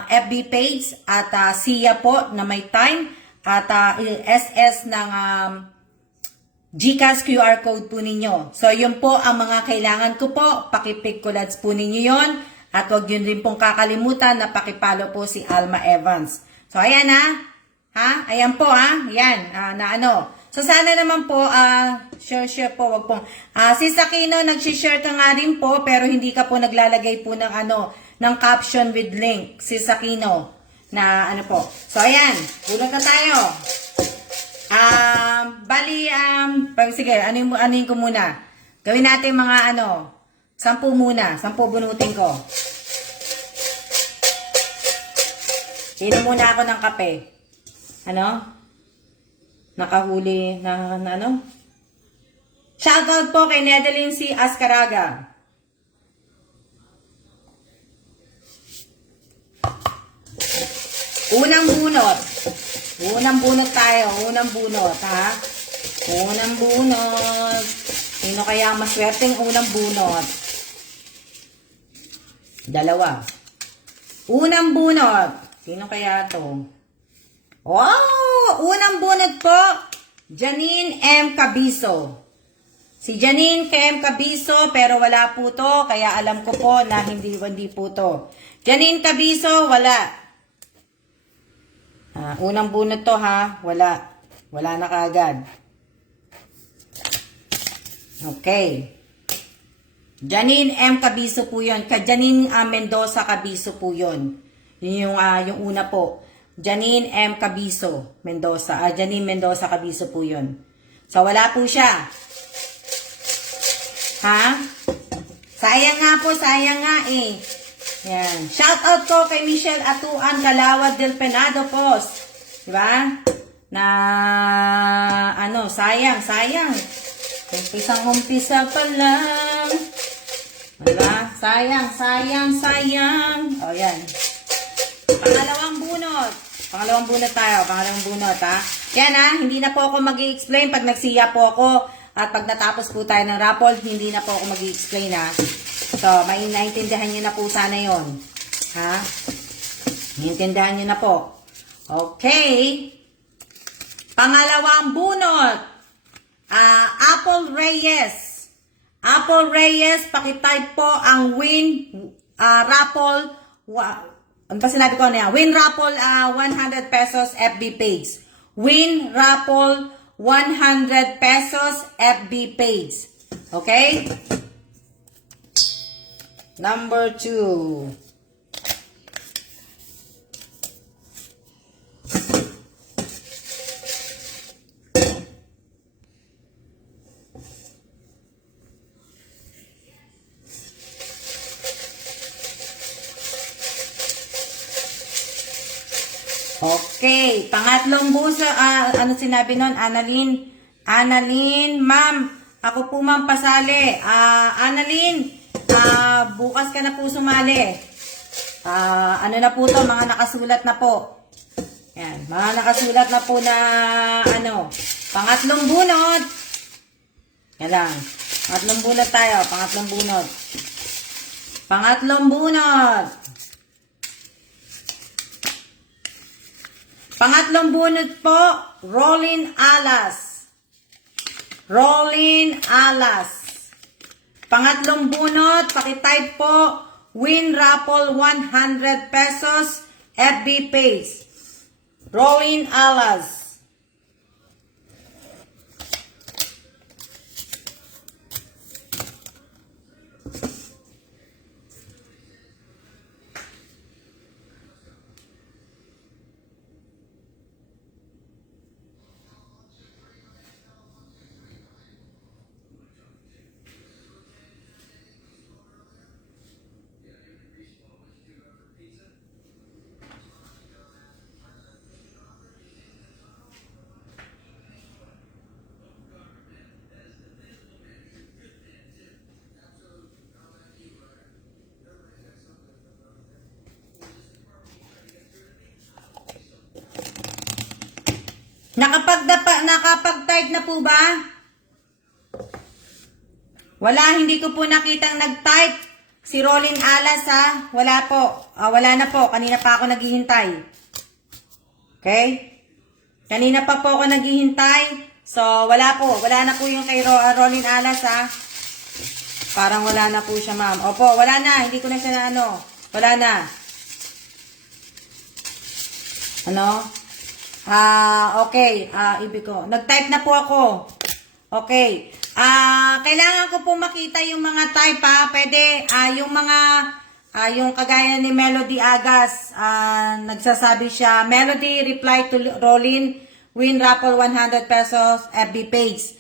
FB page, at siya po na may time, at SS ng GCash QR code po ninyo. So, yun po ang mga kailangan ko po. Pakipick kulads po ninyo yon. At huwag yun rin pong kakalimutan na pakipalo po si Alma Evans. So, ayan ha? Ayan po Ayan, So, sana naman po, share po, wag pong. Si Sakino, nag-share ka nga rin po, pero hindi ka po naglalagay po ng ng caption with link. Si Sakino, na po. So, ayan, bulot na tayo. Sige, anuhin ko muna. Gawin natin mga 10 muna. 10 bunutin ko. Inom muna ako ng kape. Nakahuli na Shoutout po kay Nedeline C. Ascaraga. Unang bunot. Unang bunot tayo. Unang bunot, ha? Unang bunot. Sino kaya ang maswerteng unang bunot? 2. Unang bunot. Sino kaya to? Wow! Unang bunot po, Janine M. Cabiso. Si Janine M. Cabiso, pero wala po to, kaya alam ko po na hindi po to. Janine Cabiso, wala. Unang bunot to ha, wala. Wala na kaagad. Okay. Janine M. Cabiso po yun. Janine Mendoza Cabiso po yun. Yun yung una po. Janine M. Cabiso Mendoza. Janine Mendoza Cabiso po yun. So, wala po siya. Ha? Sayang nga po, sayang nga eh. Yan. Shout out ko kay Michelle Atuan Calawad del Penado Post. Diba? Na, ano, sayang. Umpisang pa lang. Diba? Sayang. O, yan. Pangalawang bunot tayo. Pangalawang bunot, ha? Yan, ha? Hindi na po ako mag-i-explain pag nagsiya po ako. At pag natapos po tayo ng raffle, hindi na po ako mag-i-explain, ha? So, may naintindihan nyo na po sana yon, ha? Naintindihan nyo na po. Okay. Pangalawang bunot. Apple Reyes. Apple Reyes, pakitype po ang win raffle. Ano pa sinabi ko na yan? Win raffle 100 pesos FB page. Win raffle 100 pesos FB page. Okay? Number 2. Okay, pangatlong buso, ano sinabi nun? Annalyn, ma'am, ako po ma'am pasali. Annalyn, bukas ka na po sumali. Ano na po to, mga nakasulat na po. Yan, mga nakasulat na po na, pangatlong bunot. Yan lang, pangatlong bunot tayo, pangatlong bunot. Pangatlong bunot. Pangatlong bunot po, Rolin Alas. Rolin Alas. Pangatlong bunot, pakitype po, win raffle 100 pesos, FB page. Rolin Alas. Nakapag-type na po ba? Wala, hindi ko po nakitang nag-type. Si Rolin Alas, ha? Wala po. Wala na po. Kanina pa ako naghihintay. Okay? Kanina pa po ako naghihintay. So, wala po. Wala na po yung kay Rolin Alas, ha? Parang wala na po siya, ma'am. Opo, wala na. Hindi ko na siya na Wala na. Okay. Ibig ko. Nag-type na po ako. Okay. Kailangan ko po makita yung mga type, ha. Pwede, yung mga, yung kagaya ni Melody Agas, nagsasabi siya, Melody, reply to Rolin, win raffle 100 pesos, FB page.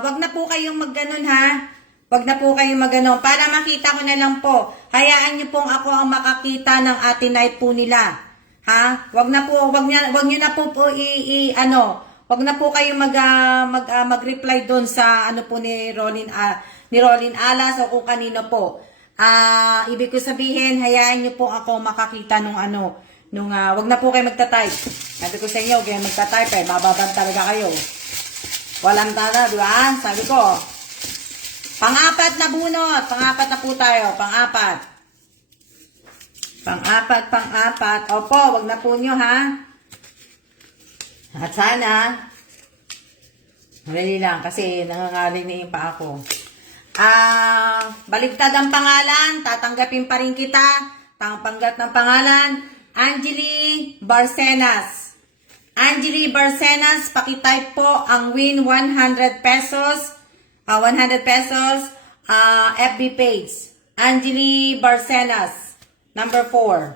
Wag na po kayong mag-ganon, ha. Wag na po kayong mag-ganon. Para makita ko na lang po. Hayaan niyo pong ako ang makakita ng ate night po nila. Ha? Wag niyo na po wag na po kayo mag-reply doon sa po ni Rolin Alas o kung kanino po. Ibig ko sabihin, hayaan niyo po ako makakita wag na po kayo magta-type. Sabi ko sa inyo, kayo magta-type mababan talaga kayo. Walang tala, di ba? Sabi ko. Pang-apat na bunot, pang-apat na po tayo, pang-apat. Pang-apat. Opo, wag na po nyo, ha? At sana, madali lang, kasi nangangaling na yung pa ako. Baligtad ang pangalan, tatanggapin pa rin kita. Tanggap ng pangalan, Angeli Barcenas. Angeli Barcenas, pakitype po ang win 100 pesos, 100 pesos, FB page. Angeli Barcenas. Number 4.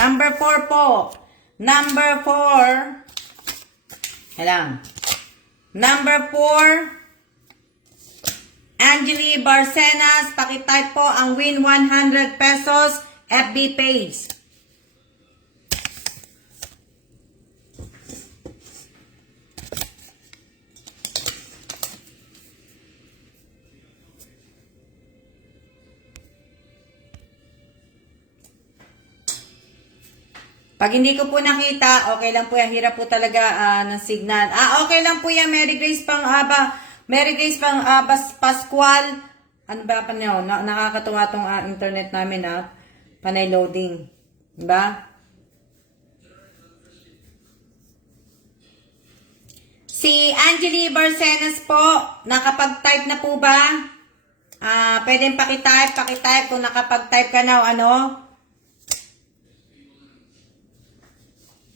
Number 4 po. Number 4. Halang. Number 4. Angeli Barcenas, pakitype po ang win 100 pesos FB page. Pag hindi ko po nakita, okay lang po yan. Hirap po talaga ng signal. Okay lang po yan. Mary Grace Pascual. Ano ba pa niyo? Nakakatuwa tong internet namin panay loading. Diba? Si Angeli Barcenas po, nakapag-type na po ba? Pwedeng pakitype kung nakapag-type ka na o ano.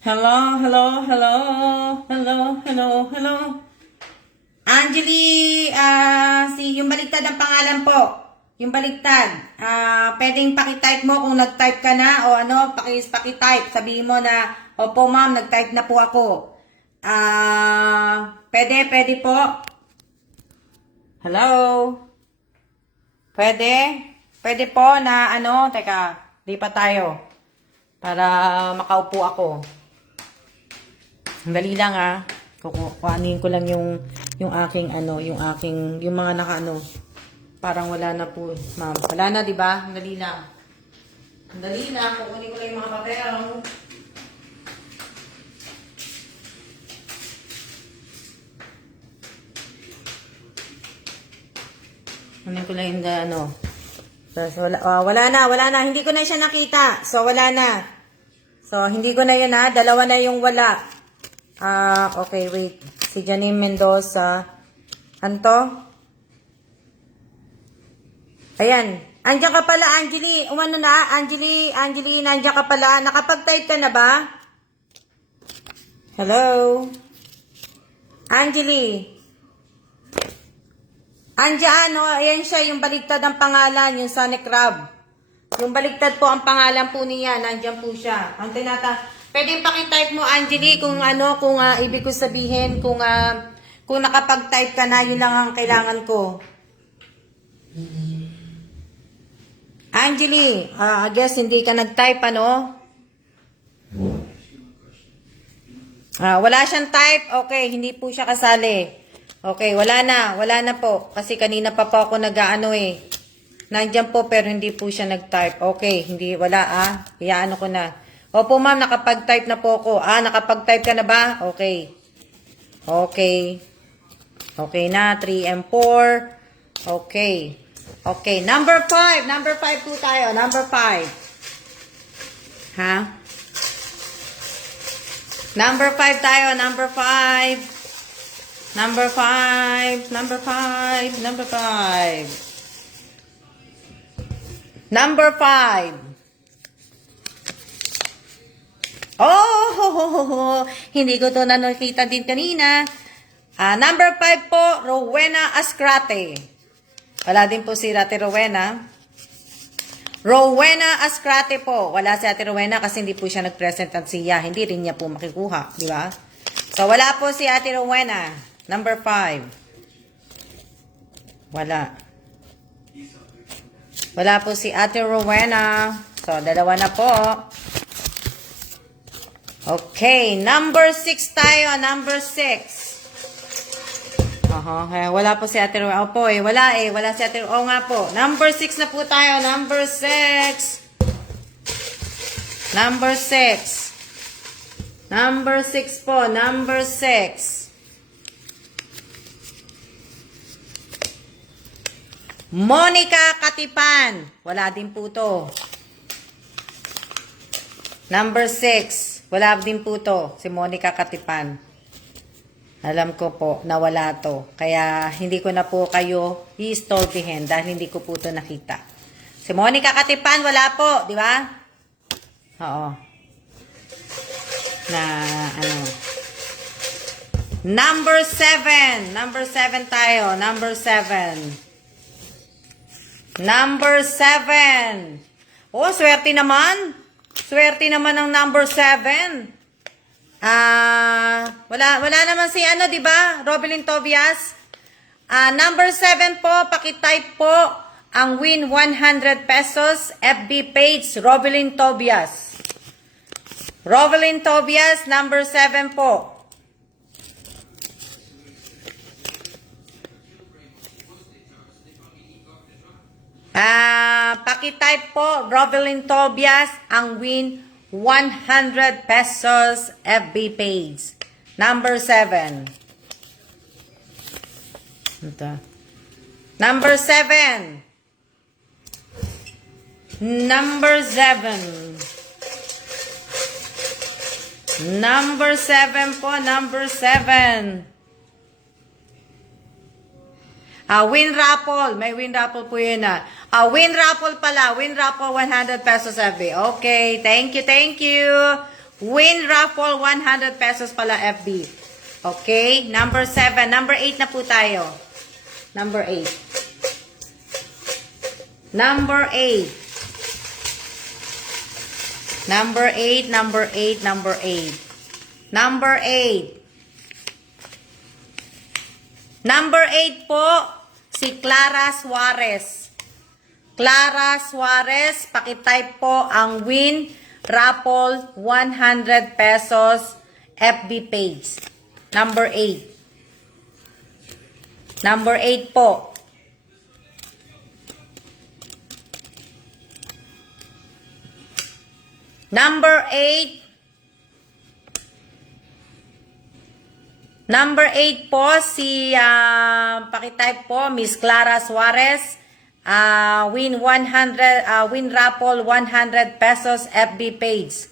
Hello. Angeli, yung baligtad ang pangalan po. Yung baligtad. Pwedeng pakitype mo kung nag-type ka na o ano, pakitype. Sabihin mo na, opo ma'am, nag-type na po ako. Pwede po. Hello? Pwede po na ano, teka, lipat tayo. Para makaupo ako. Dali lang kukuhanin ko lang yung aking yung mga parang wala na po, ma'am. Wala na, di ba? Dali lang. Kukunin ko lang yung mga papel. Kunin ko lang yung So, wala na. Hindi ko na siya nakita. So, wala na. So, hindi ko na yun Dalawa na yung wala. Okay, wait. Si Janine Mendoza. Anto? Ayan. Andiyan ka pala, Angeli. Umano na? Angeli, nandiyan ka pala. Nakapag-type ka na ba? Hello? Angeli. Andiyan, ayan siya, yung baligtad ang pangalan, yung Sonic Crab. Yung baligtad po ang pangalan po niya, nandiyan po siya. Ang pwedeng pakitype mo, Angeli, kung ibig ko sabihin, kung nakapag-type ka na, yun lang ang kailangan ko. Angeli, I guess hindi ka nag-type, wala siyang type, okay, hindi po siya kasali. Okay, wala na po. Kasi kanina pa po ako Nandyan po pero hindi po siya nag-type. Okay, wala Iyaano ko na. Opo ma'am, nakapag-type na po ako. Nakapag-type ka na ba? Okay. Okay na, 3 and 4. Okay. Number 5 po tayo. Number 5. Number 5 tayo, number 5. Number 5. Oh, hindi ko to nakita din kanina. Number 5 po, Rowena Ascrate. Wala din po si Ate Rowena. Rowena Ascrate po. Wala si Ate Rowena kasi hindi po siya nag-present at siya. Hindi rin niya po makikuha, di ba? So, wala po si Ate Rowena. Number 5. Wala po si Ate Rowena. So, dalawa na po. Okay, number 6 tayo. Number 6. Wala po si Ate Rowena. Opo wala si Ate Rowena. Oo nga po. Number 6 na po tayo. Number 6 po. Number 6. Monica Katipan. Wala din po to. Number 6. Wala din po to. Si Monica Katipan. Alam ko po na wala to. Kaya hindi ko na po kayo i-storbihin dahil hindi ko po to nakita. Si Monica Katipan, wala po. Di ba? Oo. Number 7. Number 7 tayo. Number 7. Oh, swerte naman. Swerte naman ang number 7. Wala naman si ano, di ba? Robelyn Tobias. Number 7 po, pakitype po ang win 100 pesos FB page, Robelyn Tobias. Robelyn Tobias, number 7 po. Pakitype po, Robelyn Tobias, ang win 100 pesos FB page. Number 7. Ito. Number 7. Number 7. Number 7 po, number 7. Win raffle. May win raffle po yun win raffle pala. Win raffle 100 pesos FB. Okay, thank you. Win raffle 100 pesos pala FB. Okay, number 7. Number 8 na po tayo. Number 8. Number 8. Number 8, number 8, number 8. Number 8. Number 8 po, si Clara Suarez. Clara Suarez, pakitype po ang win raffle 100 pesos FB page. Number 8. Number 8 po. Number 8. Number 8 po, si, pakitype po, Miss Clara Suarez. Win 100, win raffle 100 pesos FB page.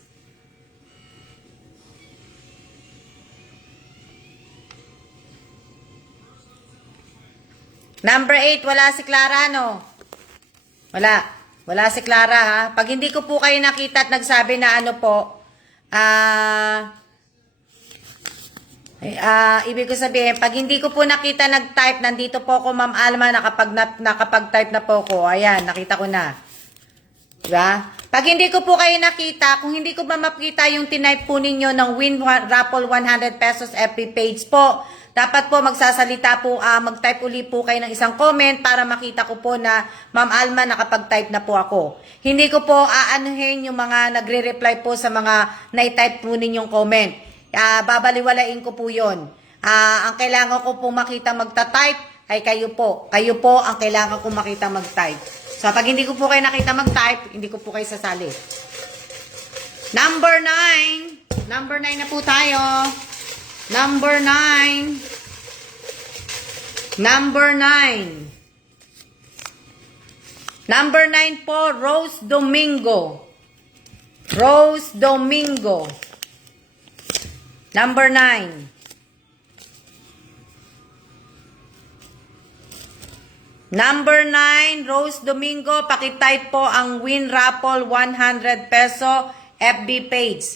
Number 8, wala si Clara, no? Wala si Clara, ha? Pag hindi ko po kayo nakita at nagsabi na ano po, ibig ko sabihin, pag hindi ko po nakita nag-type, nandito po ako, Ma'am Alma, nakapag-type na po ko. Ayan, nakita ko na. Diba? Pag hindi ko po kayo nakita, kung hindi ko ba makita yung tinype po ninyo ng win raffle 100 pesos FB page po, dapat po magsasalita po, mag-type uli po kayo ng isang comment para makita ko po na Ma'am Alma nakapag-type na po ako. Hindi ko po aanuhin yung mga nagre-reply po sa mga na-type po ninyong comment. Babaliwalain ko po yun. Ang kailangan ko po makita magta-type ay kayo po. Kayo po ang kailangan ko makita mag-type. So pag hindi ko po kayo nakita mag-type, hindi ko po kayo sasali. Number 9. Number 9 na po tayo. Number 9. Number 9. Number 9 po, Rose Domingo. Rose Domingo. Number 9. Number 9, Rose Domingo, pakitype po ang win raffle 100 peso FB page.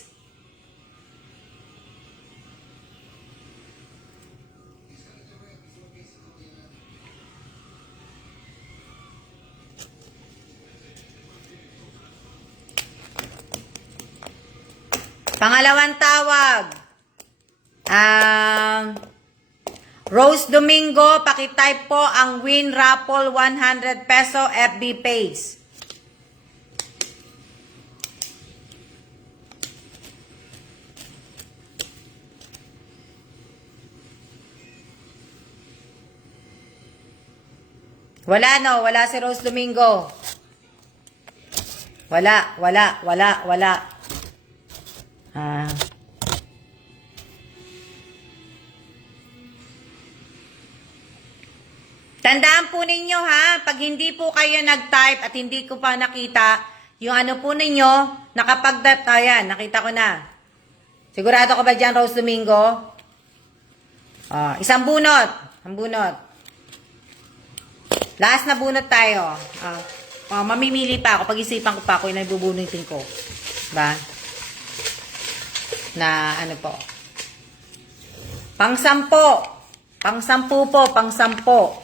Pangalawang tawag. Rose Domingo, pakitype po ang win raffle 100 peso FB page. Wala no, wala si Rose Domingo. Wala. Tandaan po ninyo ha, pag hindi po kayo nag-type at hindi ko pa nakita, yung ano po ninyo, ayan, nakita ko na. Sigurado ko ba dyan, Rose Domingo? Isang bunot. Ang bunot. Last na bunot tayo. Mamimili pa ako, pag-isipan ko pa ako, yung ibubunutin ko. Diba? Na ano po. Pang-sampo. Pang-sampu po, pang-sampo.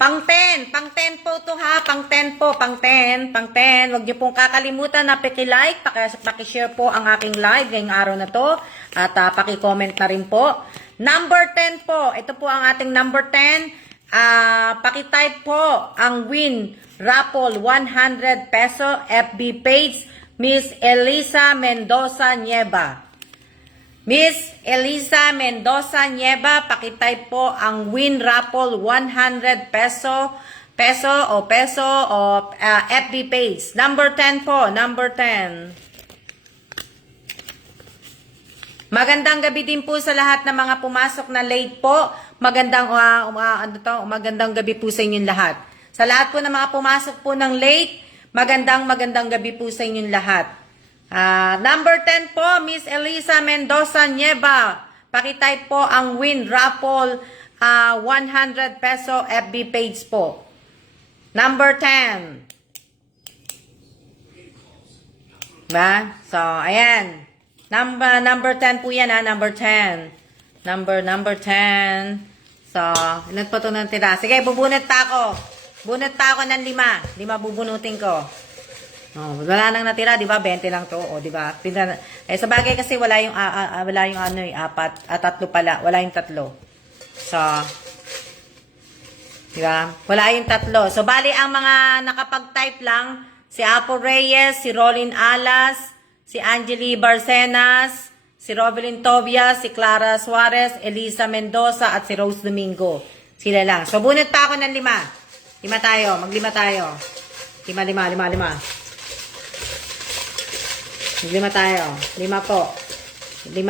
Pang 10 po to ha, pang 10 po, pang 10. Huwag niyo pong kakalimutan na paki-like, paki-share po ang aking live ngayong araw na to, at paki-comment na rin po. Number 10 po, ito po ang ating number 10. Paki-type po ang win raffle 100 peso FB page, Miss Elisa Mendoza Nieva. Miss Elisa Mendoza Nieva, pakitype po ang win raffle 100 peso FB page. Number 10 po, number 10. Magandang gabi din po sa lahat ng mga pumasok na late po. Magandang gabi po sa inyong lahat. Sa lahat po ng mga pumasok po ng late, magandang gabi po sa inyong lahat. Number 10 po, Miss Elisa Mendoza Nieva. Pakitype po ang win raffle 100 peso FB page po. Number 10. Ba? So, ayan. Number 10 po yan number 10. Number 10. So, ilan po ito nang tira? Sige, bubunot pa ako. Bunot pa ako ng 5. 5 bubunutin ko. Oh, wala nang natira, 'di ba? 20 lang 'to, oh, 'di ba? Sa bagay kasi wala yung 4 at 3 pala, wala yung 3. So, 'di ba? Wala yung 3. So, bali ang mga nakapag-type lang si Apo Reyes, si Rolin Alas, si Angeli Barcenas, si Rovelyn Tobias, si Clara Suarez, Elisa Mendoza at si Rose Domingo. Sila lang. So, bunot pa ako ng 5. 5 tayo, mag-5 tayo. 5. 5 tayo. 5 po. 5.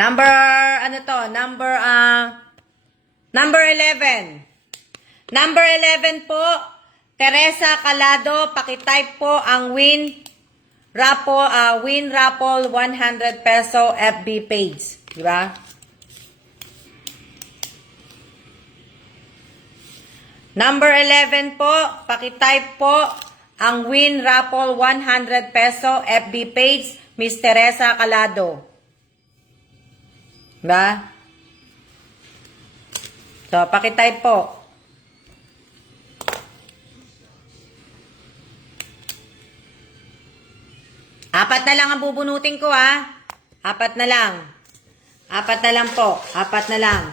Number, number 11. Number 11 po, Teresa Calado, pakitype po ang win raffle 100 peso FB page. Di ba? Number 11 po, pakitype po ang win raffle 100 peso FB page, Miss Teresa Calado. Diba? So, pakitype po. Apat na lang ang bubunutin ko ha. 4 na lang. 4 na lang po. 4 na lang.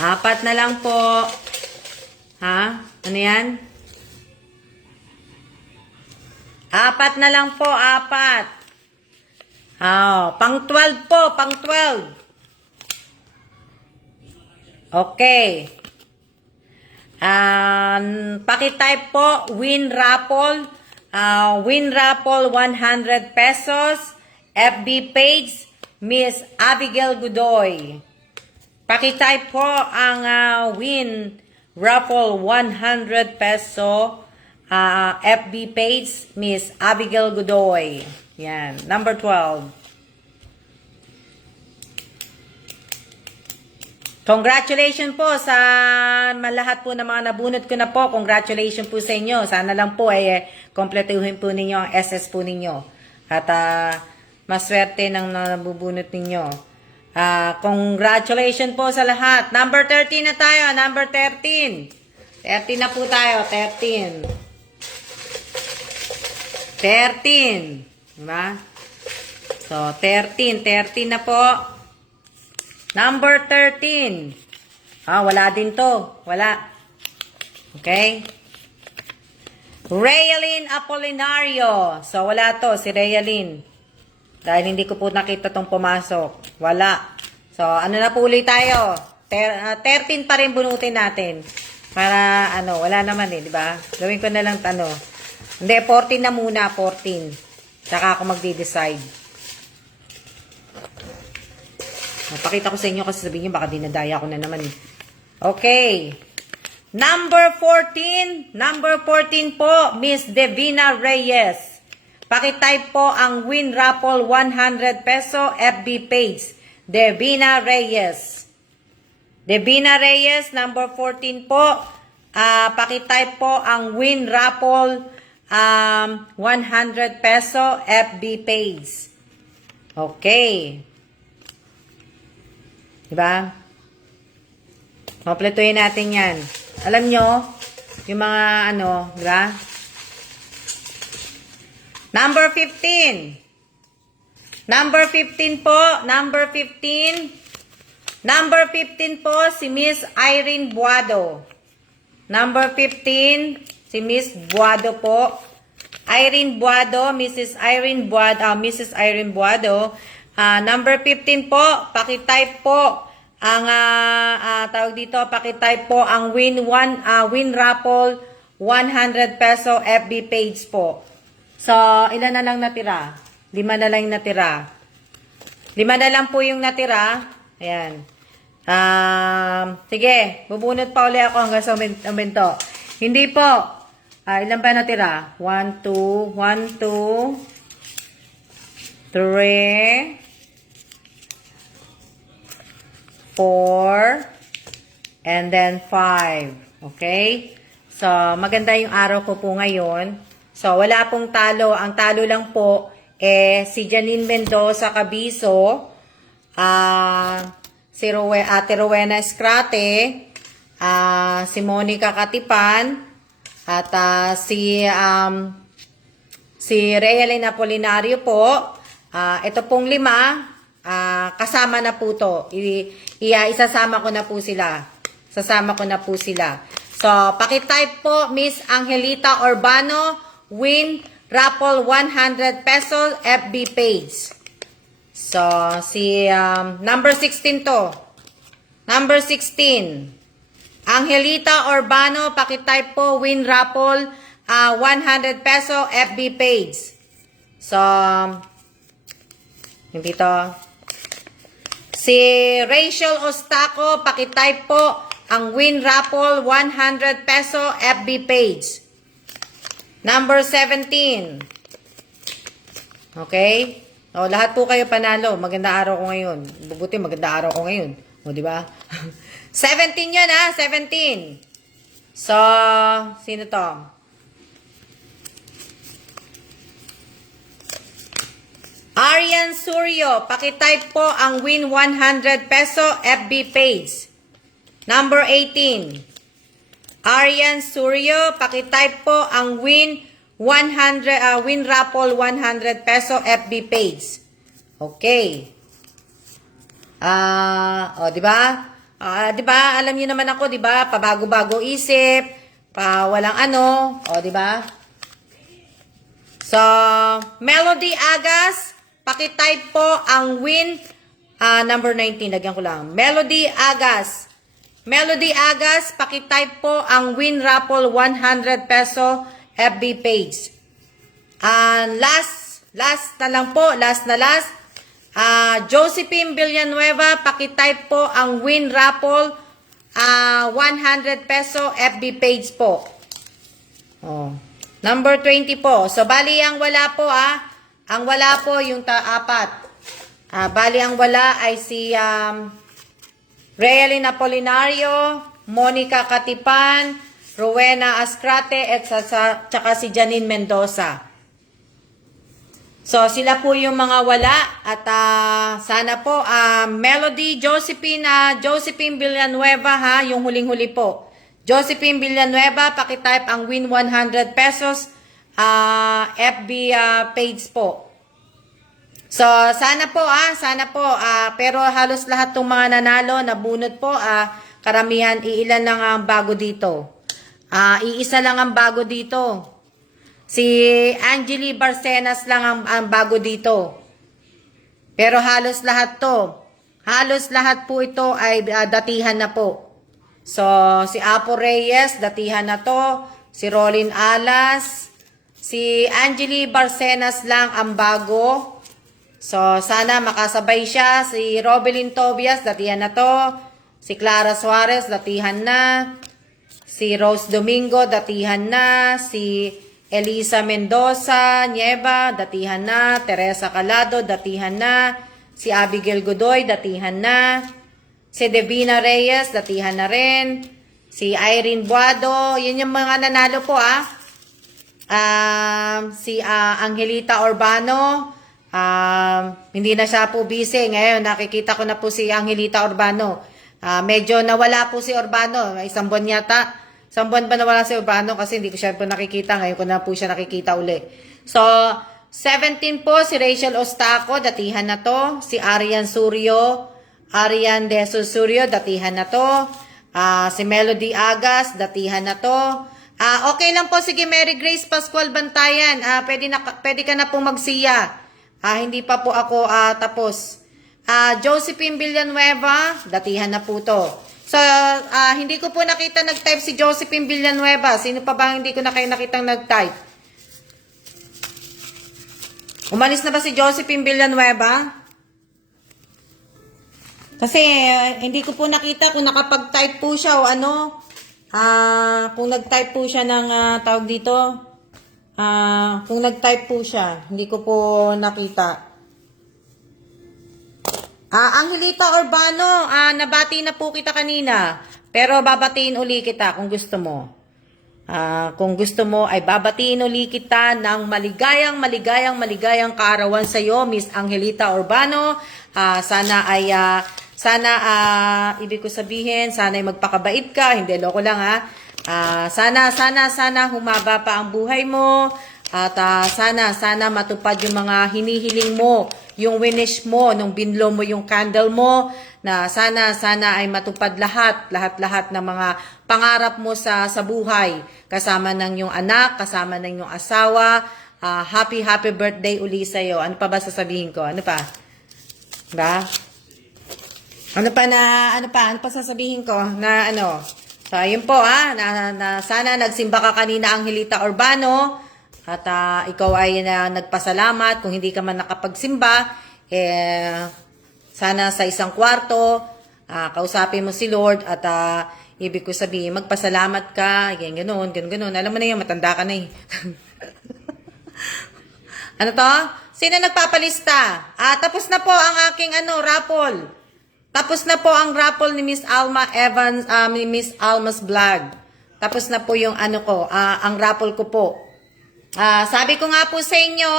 4 na lang po. Ha? Ano yan? 4 na lang po. 4. Pang 12 po. Pang 12. Okay. Pakitype po. Win raffle 100 pesos. FB page, Miss Abigail Godoy. Pakitype po ang win raffle 100 peso FB page, Miss Abigail Godoy. Yan, number 12. Congratulations po sa lahat po ng mga nabunot ko na po. Congratulations po sa inyo. Sana lang po kompletuhin po ninyo ang SS po ninyo. At maswerte ng nabubunot ninyo. Congratulations po sa lahat. Number 13 na tayo. Number 13. 13 na po tayo. 13. 13. Diba? So, 13. 13 na po. Number 13. Wala din to. Wala. Okay? Rayalyn Apolinario. So, wala to. Si Rayalyn. Dahil hindi ko po nakita tong pumasok. Wala. So, ano na po ulit tayo? 13 pa rin bunutin natin. Para, wala naman di ba? Gawin ko na lang, Hindi, 14 na muna, 14. Saka ako magde-decide. Napakita ko sa inyo kasi sabihin nyo, baka dinadaya ko na naman. Okay. Number 14. Number 14 po, Miss Devina Reyes. Pakitype po ang win raffle 100 peso FB page. Devina Reyes. Devina Reyes, number 14 po. Pakitype po ang win raffle 100 peso FB page. Okay. Diba? Kompletuhin natin yan. Alam nyo, yung mga ano, diba? Number 15. Number 15 po. Number 15. Number 15 po, si Miss Irene Buado. Number 15, si Miss Buado po. Irene Buado, Mrs. Irene Buado. Number 15 po, paki-type po ang tawag dito, paki-type po ang win raffle 100 peso FB page po. So, ilan na lang natira? 5 na lang natira. 5 na lang po yung natira. Ayan. Sige, bubunot pa ulit ako hanggang sa aumento. Hindi po. Ilan pa natira? 1, 2, 1, 2, 3, 4, and then 5. Okay? So, maganda yung araw ko po ngayon. So, wala pong talo. Ang talo lang po, si Janine Mendoza Cabiso, si Ate Rowena Escrate, si Monica Katipan, at si Realin Apolinario po. Ito pong 5, kasama na po to. Isasama ko na po sila. Sasama ko na po sila. So, pakitype po, Miss Angelita Urbano, win raffle 100 pesos FB page. So, si number 16 to. Number 16. Angelita Urbano, pakitype po, win raffle 100 peso FB page. So, hindi to. Si Rachel Ostaco, pakitype po ang win raffle 100 peso FB page. Number 17. Okay? O, lahat po kayo panalo. Maganda araw ko ngayon. Bubuti maganda araw ko ngayon. O, di ba? 17 yun, 17. So, sino to? Arian Suryo, pakitype po ang win 100 peso FB page. Number 18. Arian Suryo, pakitype po ang win raffle 100 peso FB page. Okay. Di ba? Di ba? Alam niyo naman ako, di ba? Pabago-bago isip, walang ano, di ba? So, Melody Agas, pakitype po ang win number 19, lagyan ko lang. Melody Agas, pakitype po ang win raffle 100 peso FB page. Last na lang po, last. Josephine Villanueva, pakitype po ang win raffle 100 peso FB page po. Number 20 po. So, bali ang wala po ang wala po yung 4. Bali ang wala ay si Realin Apolinario, Monica Katipan, Rowena Escrate, at saka si Janine Mendoza. So, sila po yung mga wala. At sana po, Melody, Josephine Villanueva, yung huling-huli po. Josephine Villanueva, pakitype ang win 100 pesos FB page po. So, sana po, pero halos lahat ng mga nanalo, nabunot po, karamihan, iilan lang ang bago dito. Iisa lang ang bago dito. Si Angeli Barcenas lang ang bago dito. Pero halos lahat po ito ay datihan na po. So, si Apo Reyes, datihan na to. Si Rolin Alas. Si Angeli Barcenas lang ang bago. So, sana makasabay siya. Si Robelyn Tobias, datihan na to. Si Clara Suarez, datihan na. Si Rose Domingo, datihan na. Si Elisa Mendoza Nieva, datihan na. Teresa Calado, datihan na. Si Abigail Godoy, datihan na. Si Devina Reyes, datihan na rin. Si Irene Buado, yun yung mga nanalo po Si Angelita Urbano, Hindi na siya po busy. Ngayon, nakikita ko na po si Angelita Urbano. Medyo nawala po si Urbano. Isang buwan yata. Isang buwan ba nawala si Urbano? Kasi hindi ko siya po nakikita. Ngayon ko na po siya nakikita uli. So, 17 po, si Rachel Ostaco, datihan na to. Si Arian Suryo, Arian De Susurio, datihan na to. Si Melody Agas, datihan na to. Okay lang po, sige, Mary Grace Pascual Bantayan. Pwede ka na po magsiya. Hindi pa po ako tapos. Josephine Villanueva, datihan na po to. So, hindi ko po nakita nag-type si Josephine Villanueva. Sino pa ba hindi ko na kayo nakitang nag-type? Umalis na ba si Josephine Villanueva? Kasi, hindi ko po nakita kung nakapag-type po siya o ano. Kung nag-type po siya ng tawag dito. Kung nag-type po siya, hindi ko po nakita. Angelita Urbano, nabati na po kita kanina. Pero babatiin uli kita kung gusto mo. Kung gusto mo ay babatiin uli kita ng maligayang kaarawan sa iyo, Miss Angelita Urbano. Sana ibig ko sabihin, sana ay magpakabait ka, hindi loko lang sana humaba pa ang buhay mo at sana matupad yung mga hinihiling mo, yung winish mo nung binlo mo yung candle mo, na sana ay matupad lahat ng mga pangarap mo sa buhay, kasama ng yung anak, kasama ng yung asawa. Happy birthday uli sa iyo. Ano pa ba sasabihin ko? Ano pa? Ba? Ano pa sasabihin ko na ano? So, ayun po na sana nagsimba ka kanina, Angelita Urbano, at ikaw ay nagpasalamat. Kung hindi ka man nakapagsimba, sana sa isang kwarto, kausapin mo si Lord at ibig ko sabihin, magpasalamat ka, ganun. Alam mo na yun, matanda ka na eh. Ano to? Sino nagpapalista? Tapos na po ang aking raffle. Tapos na po ang raffle ni Miss Alma Evans, ni Miss Alma's Vlog. Tapos na po yung ang raffle ko po. Sabi ko nga po sa inyo,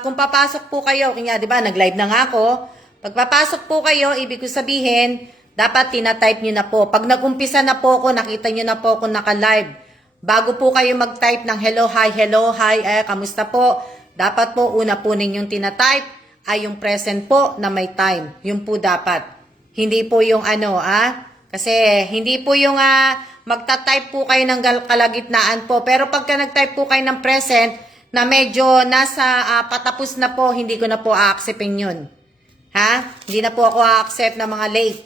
kung papasok po kayo, kanya 'di ba, nag-live na nga ako. Pagpapasok po kayo, ibig ko sabihin, dapat tina-type niyo na po. Pag nag-umpisa na po ako, nakita niyo na po ako naka-live. Bago po kayo mag-type ng hello, hi, kamusta po? Dapat po una po ninyong tina-type ay yung present po na may time. Yun po dapat. Hindi po yung kasi hindi po yung magta-type po kayo ng kalagitnaan po. Pero pagka nag-type po kayo ng present na medyo nasa patapos na po, hindi ko na po a-acceptin yun. Hindi na po ako a-accept ng mga late.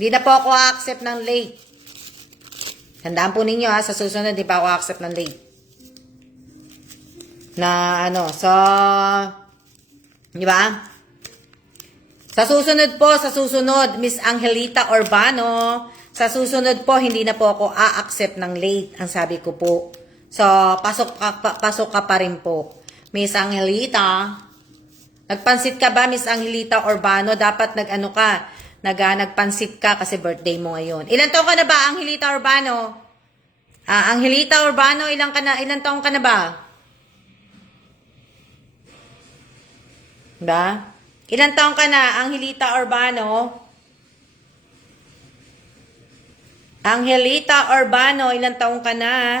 Hindi na po ako a-accept ng late. Tandaan po ninyo sa susunod, di pa ako a-accept ng late. Di ba? Sa susunod, Miss Angelita Urbano, sa susunod po, hindi na po ako a-accept ng late, ang sabi ko po. So, pasok ka pa rin po. Miss Angelita, nagpansit ka ba, Miss Angelita Urbano? Dapat nagpansit ka kasi birthday mo ngayon. Ilan taong ka na ba, Angelita Urbano? Angelita Urbano, ilan taong ka na ba? Ba? Ilan taong ka na, Angelita Urbano? Angelita Urbano, ilan taong ka na?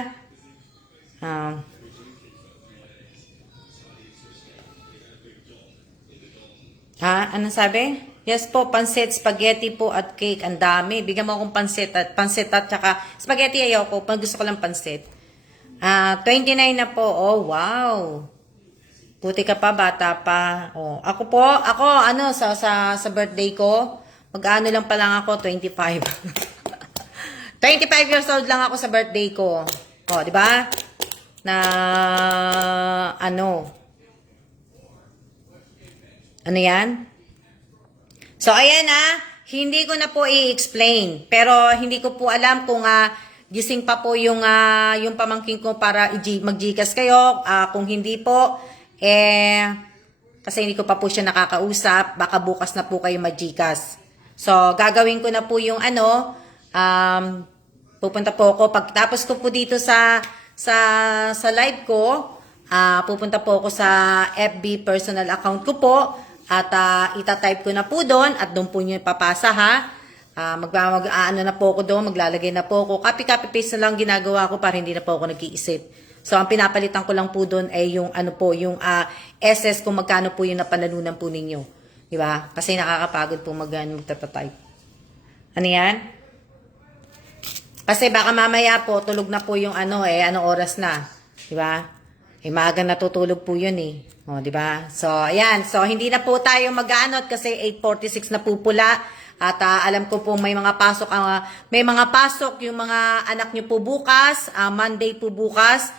Anong sabi? Yes po, pansit, spaghetti po at cake. Ang dami. Bigyan mo akong pansit at saka spaghetti ayaw ko. Gusto ko lang pansit. 29 na po. Oh, wow. Puti ka pa, bata pa. Oh, ako sa birthday ko, mag-ano lang pa lang ako, 25. 25 years old lang ako sa birthday ko. Oh, di ba? Ano yan? So, ayan hindi ko na po i-explain. Pero, hindi ko po alam kung gising pa po yung pamangkin ko para mag-Gcash kayo. Kung hindi po, kasi hindi ko pa po siya nakakausap. Baka bukas na po kayo mag-Gcash. So, gagawin ko na po yung pupunta po ako. Pagtapos ko po dito sa live ko, pupunta po ako sa FB personal account ko po at itatype ko na po doon at doon po nyo ipapasa ha. Ano na po ako doon, maglalagay na po ako. Copy paste na lang ginagawa ko para hindi na po ako nag-iisip. So ang pinapalitan ko lang po doon ay yung ano po, yung SS kung magkano po yung napanalunan po ninyo. Di ba? Kasi nakakapagod po magtatype. Ano yan? Kasi baka mamaya po tulog na po yung anong oras na. Di ba? Maaga natutulog po yun eh. O, di ba? So, ayan. So, hindi na po tayo mag-aanot kasi 8:46 na po pula. At alam ko po may mga pasok yung mga anak niyo po bukas, Monday po bukas.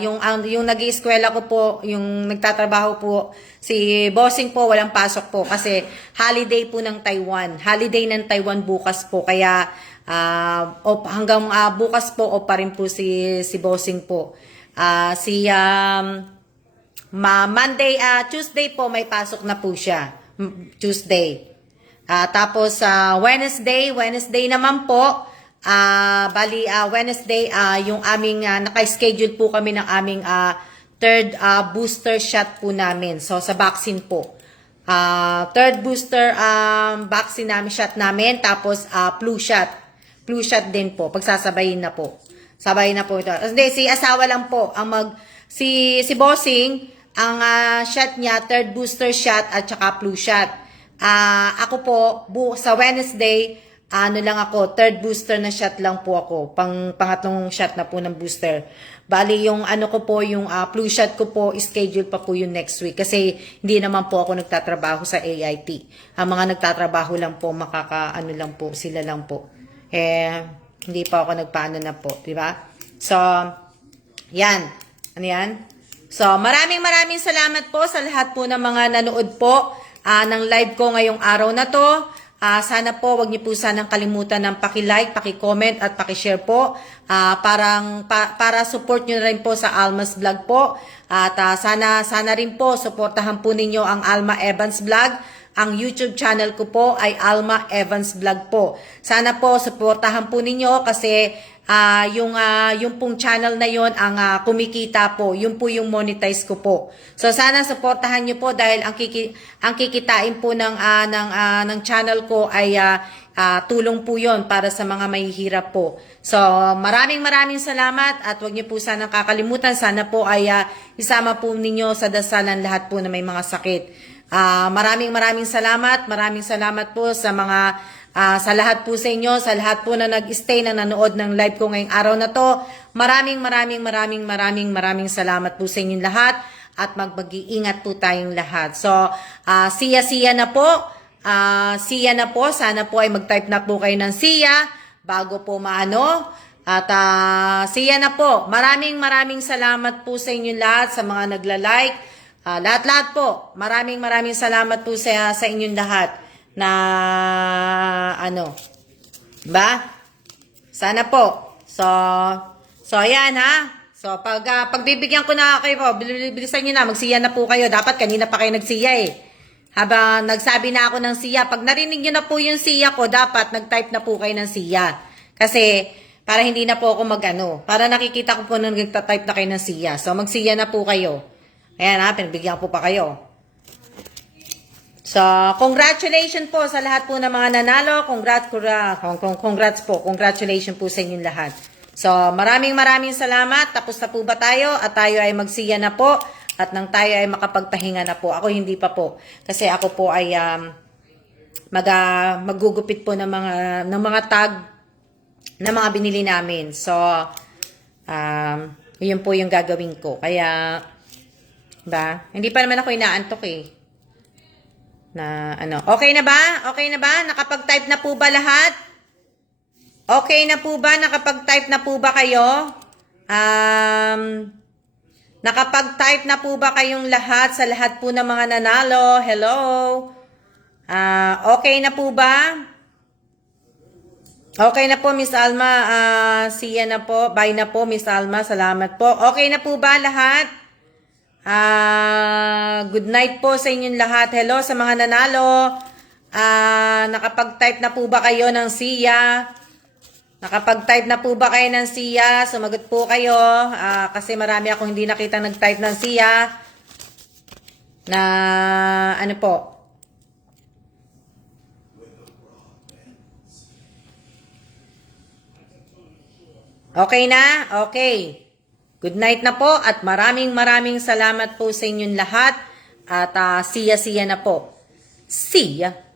Yung nag-ieskwela ko po, yung nagtatrabaho po, si Bossing po walang pasok po kasi holiday po ng Taiwan. Holiday ng Taiwan bukas po. Kaya hanggang bukas po o pa rin po si Bossing po. Monday, Tuesday po may pasok na po siya. Tuesday. Tapos Wednesday naman po, Wednesday, yung aming, naka-schedule po kami ng aming third booster shot po namin. So, sa vaccine po. Third booster vaccine namin, shot namin. Tapos, flu shot. Flu shot din po. Pagsasabayin na po. Sabay na po ito. Hindi, si asawa lang po. Si Bossing, ang shot niya, third booster shot at saka flu shot. Ako po, sa Wednesday, lang ako, third booster na shot lang po ako. Pangatlong shot na po ng booster. Bali, yung ko po, yung flu shot ko po, schedule pa po yung next week. Kasi hindi naman po ako nagtatrabaho sa AIT. Ang mga nagtatrabaho lang po, lang po, sila lang po. Hindi pa ako nagpaano na po, di ba? So, yan. Ano yan? So, maraming salamat po sa lahat po ng mga nanood po ng live ko ngayong araw na to. Sana po, wag niyo po sanang kalimutan ng paki-like, paki-comment at paki-share po. Para support niyo rin po sa Alma's Vlog po. At sana rin po, suportahan po ninyo ang Alma Evans Vlog. Ang YouTube channel ko po ay Alma Evans Vlog po. Sana po, suportahan po ninyo kasi yung pong channel na yon ang kumikita po. Yung po yung monetize ko po. So sana suportahan niyo po dahil ang kikitain po ng channel ko ay tulong po yon para sa mga mahihirap po. So maraming salamat at wag niyo po sana kakalimutan. Sana po ay isama po ninyo sa dasalan lahat po na may mga sakit. Maraming salamat. Maraming salamat po sa mga sa lahat po sa inyo, sa lahat po na nag-stay na nanood ng live ko ngayong araw na to. Maraming salamat po sa inyong lahat at mag-iingat po tayong lahat. So, siya na po. Siya na po. Sana po ay mag-type na po kayo ng siya bago po maano. At siya na po. Maraming salamat po sa inyong lahat, sa mga nagla-like. Lahat po. Maraming salamat po sa inyong lahat na ba? Sana po. So ayan ha. So pagbibigyan ko na kayo po, bilisan niyo na, magsiya na po kayo. Dapat kanina pa kayo nagsiya eh. Habang nagsabi na ako ng siya, pag narinig niyo na po yung siya ko, dapat nag-type na po kayo ng siya. Kasi para hindi na po ako para nakikita ko po na nagta-type na kayo ng siya. So magsiya na po kayo. Ayan ha, pinabigyan po pa kayo. So, congratulations po sa lahat po ng mga nanalo. Congrats po. Congratulations po sa inyong lahat. So, maraming salamat. Tapos na po ba tayo? At tayo ay magsiya na po. At nang tayo ay makapagpahinga na po. Ako hindi pa po. Kasi ako po ay maggugupit po ng mga tag na mga binili namin. So, yun po yung gagawin ko. Kaya, ba? Hindi pa naman ako inaantok eh. Okay na ba? Nakapag-type na po ba lahat? Okay na po ba? Nakapag-type na po ba kayo? Nakapag-type na po ba kayong lahat sa lahat po ng mga nanalo? Hello? Okay na po ba? Okay na po, Miss Alma. Siya na po. Bye na po, Miss Alma. Salamat po. Okay na po ba lahat? Good night po sa inyong lahat. Hello sa mga nanalo. Nakapag-type na po ba kayo ng siya? Nakapag-type na po ba kayo ng siya? Sumagot po kayo. Kasi marami akong hindi nakita nag-type ng siya. Na ano po? Okay na? Okay. Good night na po at maraming salamat po sa inyong lahat. At siya na po. See ya.